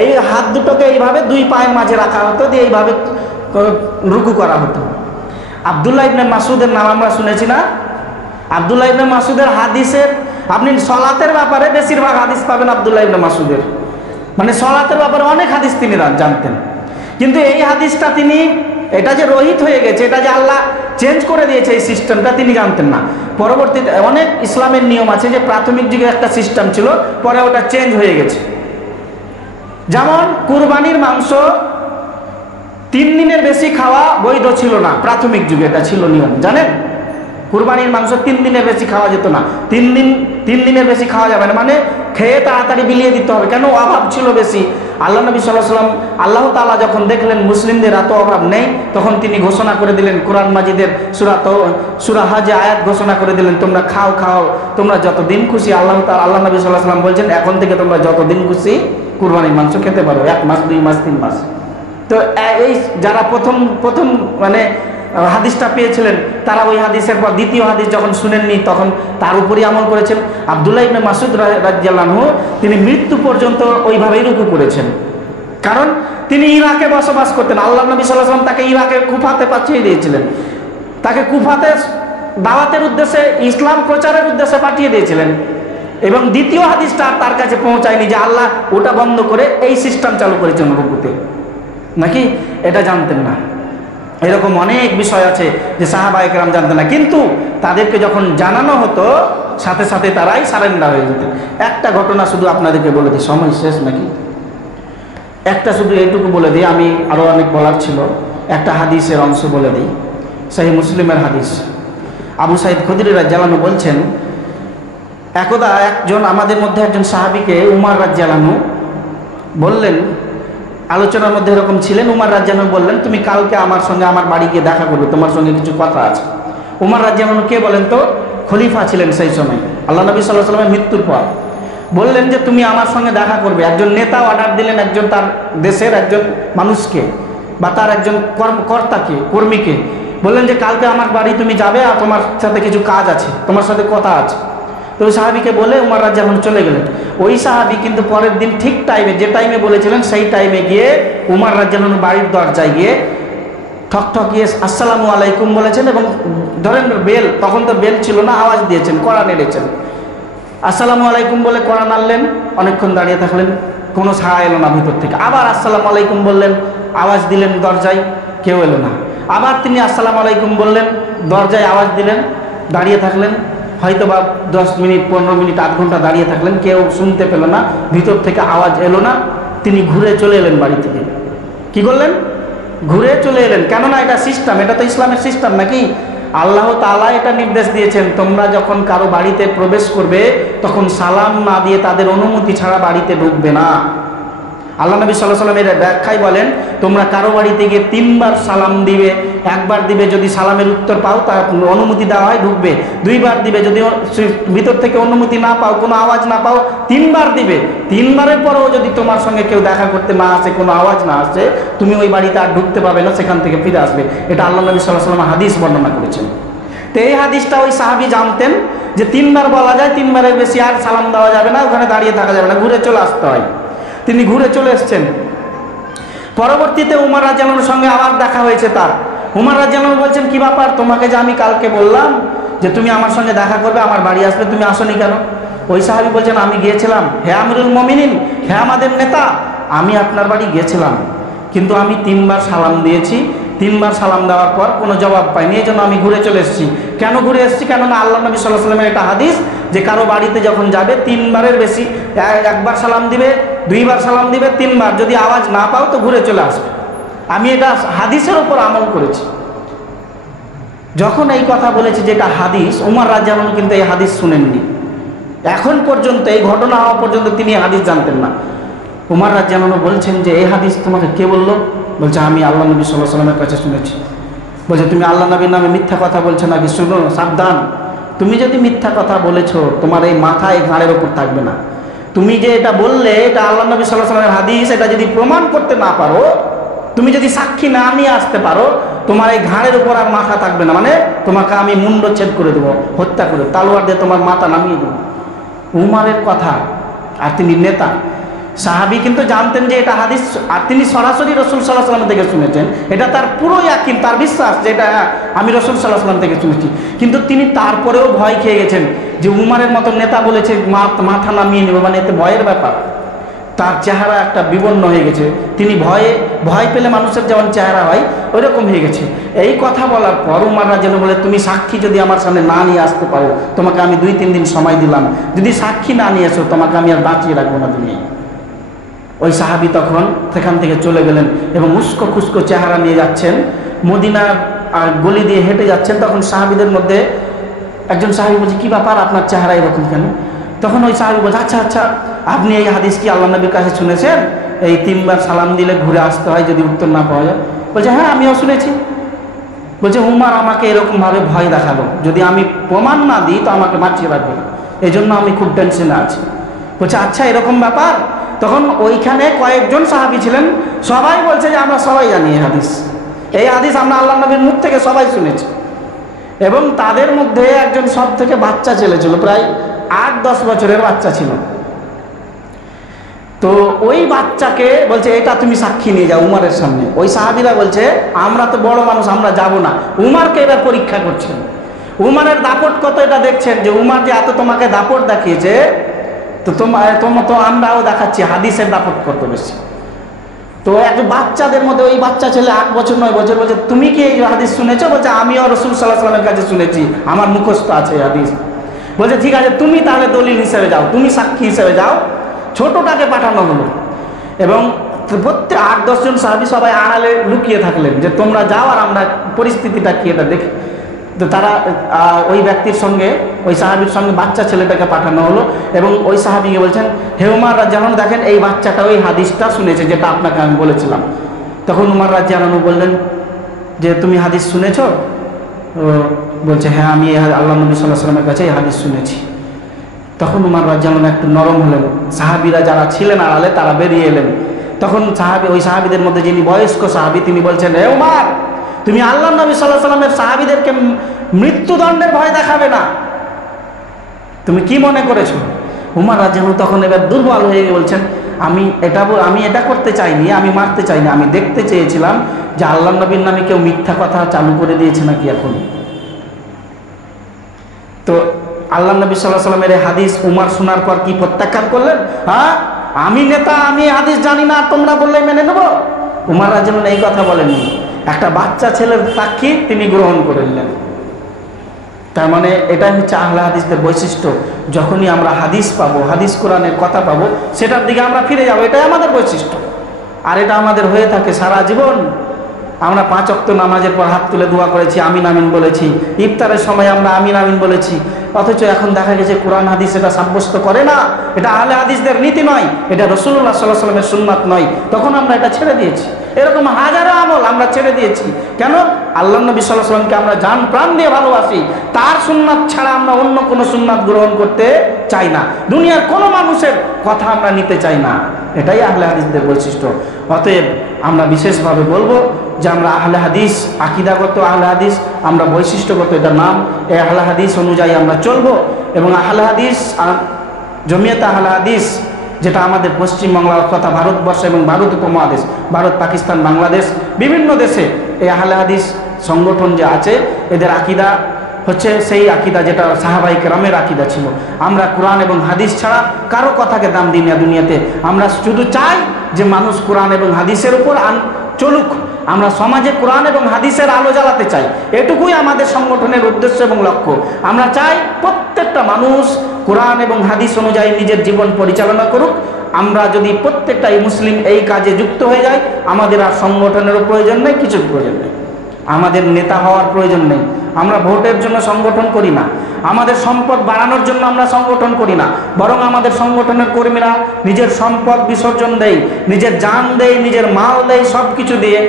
এই হাত দুটোকে এইভাবে দুই পায়ের মাঝে রাখা হতো, দিয়ে এইভাবে রুকু করা হতো। আব্দুল্লাহ ইবনে মাসউদের নাম আমরা শুনেছি না? আব্দুল্লাহ ইবনে মাসউদের হাদিসের, আপনি সলাতের ব্যাপারে বেশিরভাগ হাদিস পাবেন আব্দুল্লাহ ইবনে মাসউদের, মানে সলাতের ব্যাপারে অনেক হাদিস তিনি জানতেন। কিন্তু এই হাদিসটা তিনি, এটা যে রহিত হয়ে গেছে, এটা যে আল্লাহ চেঞ্জ করে দিয়েছে এই সিস্টেমটা, তিনি জানতেন না। পরবর্তীতে অনেক ইসলামের নিয়ম আছে যে প্রাথমিক যুগে একটা সিস্টেম ছিল, পরে ওটা চেঞ্জ হয়ে গেছে। যেমন কুরবানির মাংস 3 দিনের বেশি খাওয়া বৈধ ছিল না প্রাথমিক যুগে, এটা ছিল নিয়ম, জানেন? কুরবানির মাংস 3 দিনের বেশি খাওয়া যেত না। 3 দিনের বেশি খাওয়া যাবে না, মানে খেয়ে তাড়াতাড়ি বিলিয়ে দিতে হবে। কেন? অভাব ছিল বেশি। আল্লাহ নবী সাল্লাল্লাহু আলাইহি ওয়াসাল্লাম, আল্লাহ তাআলা যখন দেখলেন মুসলিমদের এত অভাব নেই, তখন তিনি ঘোষণা করে দিলেন, কোরআন মাজিদের সূরা হজে আয়াত ঘোষণা করে দিলেন, তোমরা খাও, তোমরা যতদিন খুশি। আল্লাহ নবী সাল্লাল্লাহু আলাইহি ওয়াসাল্লাম বলছেন, এখন থেকে তোমরা যতদিন খুশি কুরবানির মাংস খেতে পারো, 1 মাস 2 মাস 3 মাস। তো এই যারা প্রথম মানে হাদিসটা পেয়েছিলেন, তারা ওই হাদিসের পর দ্বিতীয় হাদিস যখন শুনেননি, তখন তার উপরই আমল করেছেন। আব্দুল্লাহ ইবনে মাসউদ রাদিয়াল্লাহু আনহু তিনি মৃত্যু পর্যন্ত ওইভাবেই রুকু করেছেন, কারণ তিনি ইরাকে বসবাস করতেন। আল্লাহ নবী সাল্লাল্লাহু আলাইহি ওয়াসাল্লাম তাকে ইরাকের কুফাতে পাঠিয়ে দিয়েছিলেন, তাকে কুফাতে দাওয়াতের উদ্দেশ্যে, ইসলাম প্রচারের উদ্দেশ্যে পাঠিয়ে দিয়েছিলেন। এবং দ্বিতীয় হাদিসটা তার কাছে পৌঁছায়নি যে আল্লাহ ওটা বন্ধ করে এই সিস্টেম চালু করেছেন রুকুতে, নাকি? এটা জানতেন না। এরকম অনেক বিষয় আছে যে সাহাবায়ে কেরাম জানতেন না, কিন্তু তাদেরকে যখন জানানো হতো সাথে সাথে তারাই সারেন্ডার হয়ে যেতেন। একটা ঘটনা শুধু আপনাদেরকে বলে দিই, সময় শেষ নাকি? একটা শুধু এইটুকু বলে দিই, আমি আরও অনেক বলার ছিল, একটা হাদিসের অংশ বলে দিই, সহিহ মুসলিমের হাদিস। আবু সাঈদ খুদরি রাদিয়াল্লাহু আনহু বলছেন, একদা একজন আমাদের মধ্যে একজন সাহাবীকে উমর রাদিয়াল্লাহু আনহু বললেন, আলোচনার মধ্যে এরকম ছিলেন, উমর রাদিয়াল্লাহু আনহু বললেন, তুমি কালকে আমার সঙ্গে আমার বাড়ি গিয়ে দেখা করবে, তোমার সঙ্গে কিছু কথা আছে। উমর রাদিয়াল্লাহু আনহু কে বলেন তো? খলিফা ছিলেন সেই সময়, আল্লাহ নবী সাল্লাল্লাহু আলাইহি ওয়াসাল্লামের মৃত্যুর পর। বললেন যে তুমি আমার সঙ্গে দেখা করবে। একজন নেতা অর্ডার দিলেন একজন তার দেশের একজন মানুষকে বা তার একজন কর্তাকে, কর্মীকে, বললেন যে কালকে আমার বাড়ি তুমি যাবে আর তোমার সাথে কিছু কাজ আছে, তোমার সাথে কথা আছে। তো ওই সাহাবিকে বলে উমর রাদিয়াল্লাহু আনহু চলে গেলেন। ওই সাহাবি কিন্তু পরের দিন ঠিক টাইমে, যে টাইমে বলেছিলেন সেই টাইমে গিয়ে উমর রাদিয়াল্লাহু আনহু বাড়ির দরজায় গিয়ে ঠকঠকিয়ে আসসালামু আলাইকুম বলেছেন, এবং ধরেন বেল, তখন তো বেল ছিল না, আওয়াজ দিয়েছেন, কড়া নেড়েছেন। আসসালামু আলাইকুম বলে কড়া নাড়লেন, অনেকক্ষণ দাঁড়িয়ে থাকলেন, কোনো সাড়া এলো না ভিতর থেকে। আবার আসসালামু আলাইকুম বললেন, আওয়াজ দিলেন দরজায়, কেউ এলো না। আবার তিনি আসসালামু আলাইকুম বললেন, দরজায় আওয়াজ দিলেন, দাঁড়িয়ে থাকলেন, হয়তো বা 10 মিনিট 15 মিনিট আধ ঘন্টা দাঁড়িয়ে থাকলেন, কেউ শুনতে পেল না, ভিতর থেকে আওয়াজ এলো না। তিনি ঘুরে চলে এলেন বাড়ি থেকে। কি করলেন? ঘুরে চলে এলেন। কেননা এটা সিস্টেম, এটা তো ইসলামের সিস্টেম নাকি? আল্লাহ তাআলা এটা নির্দেশ দিয়েছেন, তোমরা যখন কারো বাড়িতে প্রবেশ করবে তখন সালাম না দিয়ে তাদের অনুমতি ছাড়া বাড়িতে ঢুকবে না। আল্লাহ নবী সাল্লাল্লাহু আলাইহি ওয়াসাল্লাম এর ব্যাখ্যায় বলেন, তোমরা কারো বাড়িতে গিয়ে 3 বার সালাম দিবে। একবার দিবে যদি সালামের উত্তর পাও, তার অনুমতি দেওয়া হয়, ঢুকবে। 2 বার দিবে, যদি ভিতর থেকে অনুমতি না পাও, কোনো আওয়াজ না পাও, 3 বার দিবে। 3 বারের পরেও যদি তোমার সঙ্গে কেউ দেখা করতে না আসে, কোনো আওয়াজ না আসে, তুমি ওই বাড়িতে আর ঢুকতে পারবে না, সেখান থেকে ফিরে আসবে। এটা আল্লাহ নবী সাল্লাল্লাহু আলাইহি ওয়াসাল্লাম হাদিস বর্ণনা করেছেন। তো এই হাদিসটা ওই সাহাবী জানতেন যে 3 বার বলা যায়, 3 বারের বেশি আর সালাম দেওয়া যাবে না, ওখানে দাঁড়িয়ে থাকা যাবে না, ঘুরে চলে আসতে হয়। তিনি ঘুরে চলে এসছেন। পরবর্তীতে উমর রাদিয়াল্লাহু আনহুর সঙ্গে আবার দেখা হয়েছে তার। উমর রাদিয়াল্লাহু আনহু বলছেন, কি ব্যাপার, তোমাকে যে আমি কালকে বললাম যে তুমি আমার সঙ্গে দেখা করবে, আমার বাড়ি আসবে, তুমি আসোনি কেন? ওই সাহাবী বলছেন, আমি গিয়েছিলাম, হে আমিরুল মুমিনিন, হে আমাদের নেতা, আমি আপনার বাড়ি গিয়েছিলাম, কিন্তু আমি 3 বার সালাম দিয়েছি। 3 বার সালাম দেওয়ার পর কোনো জবাব পাইনি, এই জন্য আমি ঘুরে চলে এসেছি। কেন ঘুরে এসেছি? কেননা আল্লাহ নবী সাল্লাল্লাহু আলাইহি ওয়াসাল্লামের একটা হাদিস যে কারো বাড়িতে যখন যাবে 3 বারের বেশি, 1 বার সালাম দিবে, 2 বার সালাম দিবে, 3 বার, যদি আওয়াজ না পাও তো ঘুরে চলে আসবে। আমি এটা হাদিসের উপর আমল করেছি। যখন এই কথা বলেছি যে এটা হাদিস, উমর রাদিয়াল্লাহু আনহু কিন্তু এই হাদিস শুনেননি। এখন পর্যন্ত, এই ঘটনা হওয়া পর্যন্ত তিনি হাদিস জানতেন না। উমর রাদিয়াল্লাহু আনহু বলছেন যে এই হাদিস তোমাকে কে বললো? বলছে, আমি আল্লাহ নবী সাল্লাল্লাহু আলাইহি ওয়াসাল্লামের কাছে শুনেছি। বলছে, তুমি আল্লাহ নবীর নামে মিথ্যা কথা বলছো নাকি? শুনো, সাবধান, তুমি যদি মিথ্যা কথা বলেছো, তোমার এই মাথায় ঘাড়ের ওপর থাকবে না। তুমি যে এটা বললে, এটা আল্লাহ নবী সাল্লাল্লাহু আলাইহি ওয়াসাল্লামের হাদিস, এটা যদি প্রমাণ করতে না পারো, তুমি যদি সাক্ষী না নিয়ে আসতে পারো, তোমার এই ঘাড়ের উপর আর মাথা থাকবে না, মানে তোমাকে আমি মুন্ডচ্ছেদ করে দেবো, হত্যা করে তালোয়ার দিয়ে তোমার মাথা নামিয়ে দেবো। উমরের কথা, আর তিনি নেতা। সাহাবী কিন্তু জানতেন যে এটা হাদিস, আর তিনি সরাসরি রাসূল সাল্লাল্লাহু আলাইহি ওয়াসাল্লাম থেকে শুনেছেন। এটা তার পুরো ইয়াকিন, তার বিশ্বাস যে এটা আমি রাসূল সাল্লাল্লাহু আলাইহি ওয়াসাল্লাম থেকে শুনেছি। কিন্তু তিনি তারপরেও ভয় খেয়ে গেছেন যে উমরের মতো নেতা বলেছে মাথা নামিয়ে নেব, মানে এতে ভয়ের ব্যাপার। তার চেহারা একটা বিবর্ণ হয়ে গেছে। তিনি ভয় পেলে মানুষের যেমন চেহারা হয় ওইরকম হয়ে গেছে। এই কথা বলার পর উমর রাদিয়াল্লাহু আনহু বলে, তুমি সাক্ষী যদি আমার সামনে না নিয়ে আসতে পারো, তোমাকে আমি 2-3 দিন সময় দিলাম, যদি সাক্ষী না নিয়ে এসো, তোমাকে আমি আর বাঁচিয়ে রাখবো না দুনিয়ায়। ওই সাহাবী তখন সেখান থেকে চলে গেলেন এবং উস্কো খুস্কো চেহারা নিয়ে যাচ্ছেন, মদিনার গলি দিয়ে হেঁটে যাচ্ছেন। তখন সাহাবীদের মধ্যে একজন সাহাবী বলছে, কি ব্যাপার, আপনার চেহারা এরকম কেন? তখন ওই সাহাবী বলছে, আচ্ছা আচ্ছা, আপনি এই হাদিস কি আল্লাহ নবীর কাছে শুনেছেন? এই 3 বার সালাম দিলে ঘুরে আসতে হয় যদি উত্তর না পাওয়া যায়। বলছে, হ্যাঁ, আমিও শুনেছি। বলছে, উমর আমাকে এরকমভাবে ভয় দেখালো, যদি আমি প্রমাণ না দিই তো আমাকে বাঁচিয়ে রাখবে, এই জন্য আমি খুব টেনশনে আছি। বলছে, আচ্ছা এরকম ব্যাপার। তখন ওইখানে কয়েকজন সাহাবী ছিলেন, সবাই বলছে যে আমরা সবাই জানি এই হাদিস আমরা আল্লাহ নবীর মুখ থেকে সবাই শুনেছি। এবং তাদের মধ্যে একজন সব থেকে বাচ্চা ছেলে ছিল, প্রায় 8-10 বছরের বাচ্চা ছিল। তো ওই বাচ্চাকে বলছে, এটা তুমি সাক্ষী নিয়ে যাও উমরের সামনে। ওই সাহাবীরা বলছে, আমরা তো বড় মানুষ, আমরা যাব না। উমরকে এবার পরীক্ষা করছেন, উমরের দাপট কত এটা দেখছেন, যে উমর যে এত তোমাকে দাপট দেখিয়েছে, তো তো আমরাও দেখাচ্ছি হাদিসের দাপট কত বেশি। তো এক বাচ্চাদের মধ্যে ওই বাচ্চা ছেলে 8 বছর 9 বছর বলছে, তুমি কি এই হাদিস শুনেছো? বলছে, আমিও রাসূল সাল্লাল্লাহু আলাইহি ওয়াসাল্লামের কাছে শুনেছি, আমার মুখস্থ আছে এই হাদিস। বলছে, ঠিক আছে, তুমি তাহলে দলিল হিসেবে যাও, তুমি সাক্ষী হিসেবে যাও। ছোটটাকে পাঠানো হলো এবং প্রত্যেক 8-10 জন সাহাবী সবাই আড়ালে লুকিয়ে থাকলেন যে তোমরা যাও আর আমরা পরিস্থিতিটা কি এটা দেখি। তো তারা ওই ব্যক্তির সঙ্গে, ওই সাহাবীর সঙ্গে বাচ্চা ছেলেটাকে পাঠানো হলো এবং ওই সাহাবীকে বলছেন, হে উমর রাদিয়াল্লাহু আনহু, দেখেন এই বাচ্চাটা ওই হাদিসটা শুনেছে যেটা আপনাকে আমি বলেছিলাম। তখন উমর রাদিয়াল্লাহু আনহু বললেন যে তুমি হাদিস শুনেছ? বলছে হ্যাঁ, আমি আল্লাহ নবী সাল্লাল্লাহু আলাইহি ওয়াসাল্লামের কাছে এই হাদিস শুনেছি। তখন উমর রাদিয়াল্লাহু আনহু একটু নরম হলেন। সাহাবীরা যারা ছিলেন আড়ালে তারা বেরিয়ে এলেন। তখন ওই সাহাবীদের মধ্যে যিনি বয়স্ক সাহাবী তিনি বলছেন, হে উমর, তুমি আল্লাহ নবী সাল্লাল্লাহু আলাইহি ওয়াসাল্লামের সাহাবীদেরকে মৃত্যুদণ্ডের ভয় দেখাবে না, তুমি কি মনে করেছো? উমর রাদিয়াল্লাহু আনহু তখন এবার দুর্বল হয়ে বলছেন, আমি এটা করতে চাইনি, আমি মারতে চাইনি, আমি দেখতে চেয়েছিলাম যে আল্লাহ নবীর নামে কেউ মিথ্যা কথা চালু করে দিয়েছে নাকি এখন। তো আল্লাহ নবী সাল্লাল্লাহু আলাইহি ওয়াসাল্লামের হাদিস উমর শোনার পর কি প্রত্যাখ্যান করলেন? হ্যাঁ, আমি নেতা, আমি হাদিস জানি না, তোমরা বললে মেনে নেব? উমর রাদিয়াল্লাহু আনহু এই কথা বলেননি। একটা বাচ্চা ছেলের সাক্ষী তিনি গ্রহণ করে নিলেন। তার মানে এটাই হচ্ছে আহলে হাদিসদের বৈশিষ্ট্য। যখনই আমরা হাদিস পাবো, হাদিস কোরআনের কথা পাবো, সেটার দিকে আমরা ফিরে যাবো, এটাই আমাদের বৈশিষ্ট্য। আর এটা আমাদের হয়ে থাকে সারা জীবন। আমরা 5 ওয়াক্ত নামাজের পর হাত তুলে দোয়া করেছি, আমিন আমিন বলেছি, ইফতারের সময় আমরা আমিন আমিন বলেছি, অথচ এখন দেখা গেছে কোরআন হাদিস এটা সাব্যস্ত করে না। এটা আহলে হাদিসদের নীতি নয়, এটা রাসূলুল্লাহ সাল্লাল্লাহু আলাইহি ওয়াসাল্লামের সুন্নাত নয়। তখন আমরা এটা ছেড়ে দিয়েছি। এরকম হাজারো আমল আমরা ছেড়ে দিয়েছি। কেন? আল্লাহ নবী সাল্লাল্লাহু আলাইহি ওয়াসাল্লামকে আমরা জান প্রাণ দিয়ে ভালোবাসি, তার সুন্নাত ছাড়া আমরা অন্য কোনো সুন্নাত গ্রহণ করতে চাই না। দুনিয়ার কোনো মানুষের কথা আমরা নিতে চাই না। এটাই আহলে হাদিসদের বৈশিষ্ট্য। অতএব আমরা বিশেষভাবে বলবো যে আমরা আহলে হাদিস, আকীদাগত আহলে হাদিস, আমরা বৈশিষ্ট্যগত এটা নাম, এই আহলে হাদিস অনুযায়ী আমরা চলবো। এবং আহলে হাদিস, জমিয়তে আহলে হাদিস, যেটা আমাদের পশ্চিমবাংলা তথা ভারতবর্ষ এবং ভারত উপমহাদেশ, ভারত, পাকিস্তান, বাংলাদেশ, বিভিন্ন দেশে এই আহলে হাদিস সংগঠন যে আছে, এদের আকীদা হচ্ছে সেই আকীদা যেটা সাহাবায়ে কেরামের আকীদা ছিল। আমরা কোরআন এবং হাদিস ছাড়া কারো কথাকে দাম দিই না দুনিয়াতে। আমরা শুধু চাই যে মানুষ কোরআন এবং হাদিসের উপর চলুক। আমরা সমাজে কোরআন এবং হাদিসের আলো জ্বালাতে চাই, এটুকুই আমাদের সংগঠনের উদ্দেশ্য এবং লক্ষ্য। আমরা চাই প্রত্যেকটা মানুষ কোরআন এবং হাদিস অনুযায়ী নিজের জীবন পরিচালনা করুক। আমরা যদি প্রত্যেকটাই মুসলিম এই কাজে যুক্ত হয়ে যাই, আমাদের আর সংগঠনেরও প্রয়োজন নেই, কিছুর প্রয়োজন নেই, আমাদের নেতা হওয়ার প্রয়োজন নেই। আমরা ভোটের জন্য সংগঠন করি না, আমাদের সম্পদ বাড়ানোর জন্য আমরা সংগঠন করি না, বরং আমাদের সংগঠনের কর্মীরা নিজের সম্পদ বিসর্জন দেয়, নিজের জান দেয়, নিজের মাল দেয়, সব কিছু দিয়ে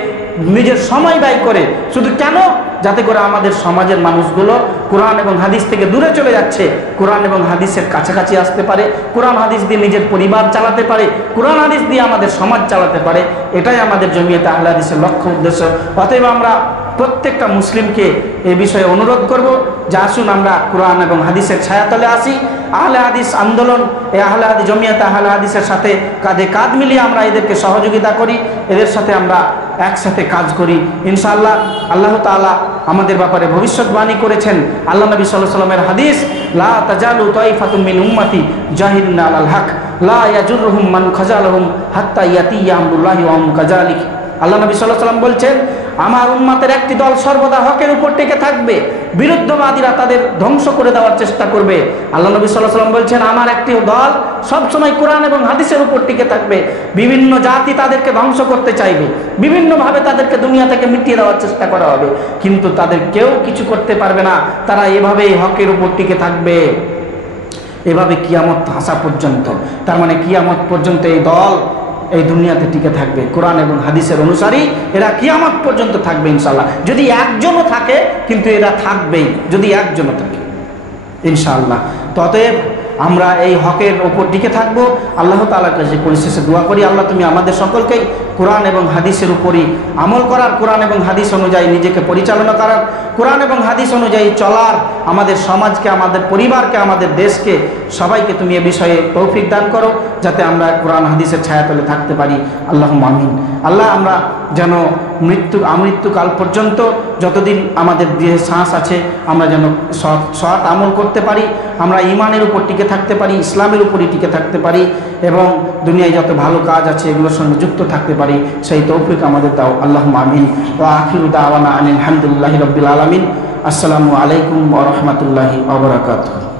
নিজের সময় ব্যয় করে। শুধু কেন? যাতে করে আমাদের সমাজের মানুষগুলো কোরআন এবং হাদিস থেকে দূরে চলে যাচ্ছে, কোরআন এবং হাদিসের কাছাকাছি আসতে পারে, কোরআন হাদিস দিয়ে নিজের পরিবার চালাতে পারে, কোরআন হাদিস দিয়ে আমাদের সমাজ চালাতে পারে। এটাই আমাদের জমিয়তে আহলে হাদিসের লক্ষ্য উদ্দেশ্য। অতএব আমরা প্রত্যেকটা মুসলিমকে এ বিষয়ে অনুরোধ করব যে আসুন আমরা কোরআন এবং হাদিসের ছায়াতলে আসি। আহলে হাদিস আন্দোলন, এই আহলে হাদিস জমিয়তে আহলে হাদিসের সাথে কাঁধে কাঁধ মিলিয়ে আমরা এদেরকে সহযোগিতা করি, এদের সাথে আমরা একসাথে কাজ করি। ইনশাআল্লাহ আল্লাহ তাআলা আমাদের ব্যাপারে ভবিষ্যৎবাণী করেছেন। আল্লাহ নবী সাল্লাল্লাহু আলাইহি ওয়াসাল্লামের হাদিস, লা তাজালু তাইফাতুম মিন উম্মতি জাহিরুন আলাল হক লা ইয়াজুরুহুম মান খাযালাহুম হাত্তা ইয়াতিয়া আমরুল্লাহি ওয়া হুম কাযালিক। আল্লাহ নবী সাল্লাল্লাহু আলাইহি ওয়াসাল্লাম বলছেন, আমার উম্মতের একটি দল সর্বদা হকের উপর টিকে থাকবে, বিরুদ্ধবাদীরা তাদের ধ্বংস করে দেওয়ার চেষ্টা করবে। আল্লাহ নবী সাল্লাল্লাহু আলাইহি ওয়াসাল্লাম বলছেন, আমার একটি দল সবসময় কোরআন এবং হাদিসের উপর টিকে থাকবে। বিভিন্ন জাতি তাদেরকে ধ্বংস করতে চাইবে, বিভিন্নভাবে তাদেরকে দুনিয়া থেকে মিটিয়ে দেওয়ার চেষ্টা করা হবে, কিন্তু তাদের কেউ কিছু করতে পারবে না। তারা এভাবেই হকের উপর টিকে থাকবে, এভাবে কিয়ামত আসা পর্যন্ত। তার মানে কিয়ামত পর্যন্ত এই দল এই দুনিয়াতে টিকে থাকবে, কোরআন এবং হাদিসের অনুসারী এরা কিয়ামত পর্যন্ত থাকবে ইনশাআল্লাহ। যদি একজনও থাকে, কিন্তু এরা থাকবেই, যদি একজনও থাকে ইনশাআল্লাহ। তো অতএব আমরা এই হকের ওপর টিকে থাকবো। আল্লাহ তাআলার কাছে পরিশেষে দোয়া করি, আল্লাহ তুমি আমাদের সকলকেই কোরআন এবং হাদিসের উপরই আমল করার, কোরআন এবং হাদিস অনুযায়ী নিজেকে পরিচালনা করার, কোরআন এবং হাদিস অনুযায়ী চলার, আমাদের সমাজকে, আমাদের পরিবারকে, আমাদের দেশকে, সবাইকে তুমি এ বিষয়ে তৌফিক দান করো, যাতে আমরা কোরআন হাদিসের ছায়াতলে থাকতে পারি। আল্লাহুম্মা আমিন। আল্লাহ আমরা যেন আমৃত্যুকাল পর্যন্ত যতদিন আমাদের দেহে শ্বাস আছে আমরা যেন সৎ আমল করতে পারি, আমরা ঈমানের উপর টিকে থাকতে পারি, ইসলামের উপরই টিকে থাকতে পারি, এবং দুনিয়ায় যত ভালো কাজ আছে এগুলোর সঙ্গে যুক্ত থাকতে পারি, সেই তৌফিক আমাদের দাও। আল্লাহুম্মা আমিন। ওয়া আখিরু দাওয়ানা আনিল হামদুলিল্লাহি রাব্বিল আলামিন। আসসালামু আলাইকুম ওয়া রাহমাতুল্লাহি ওয়া বারাকাতুহু।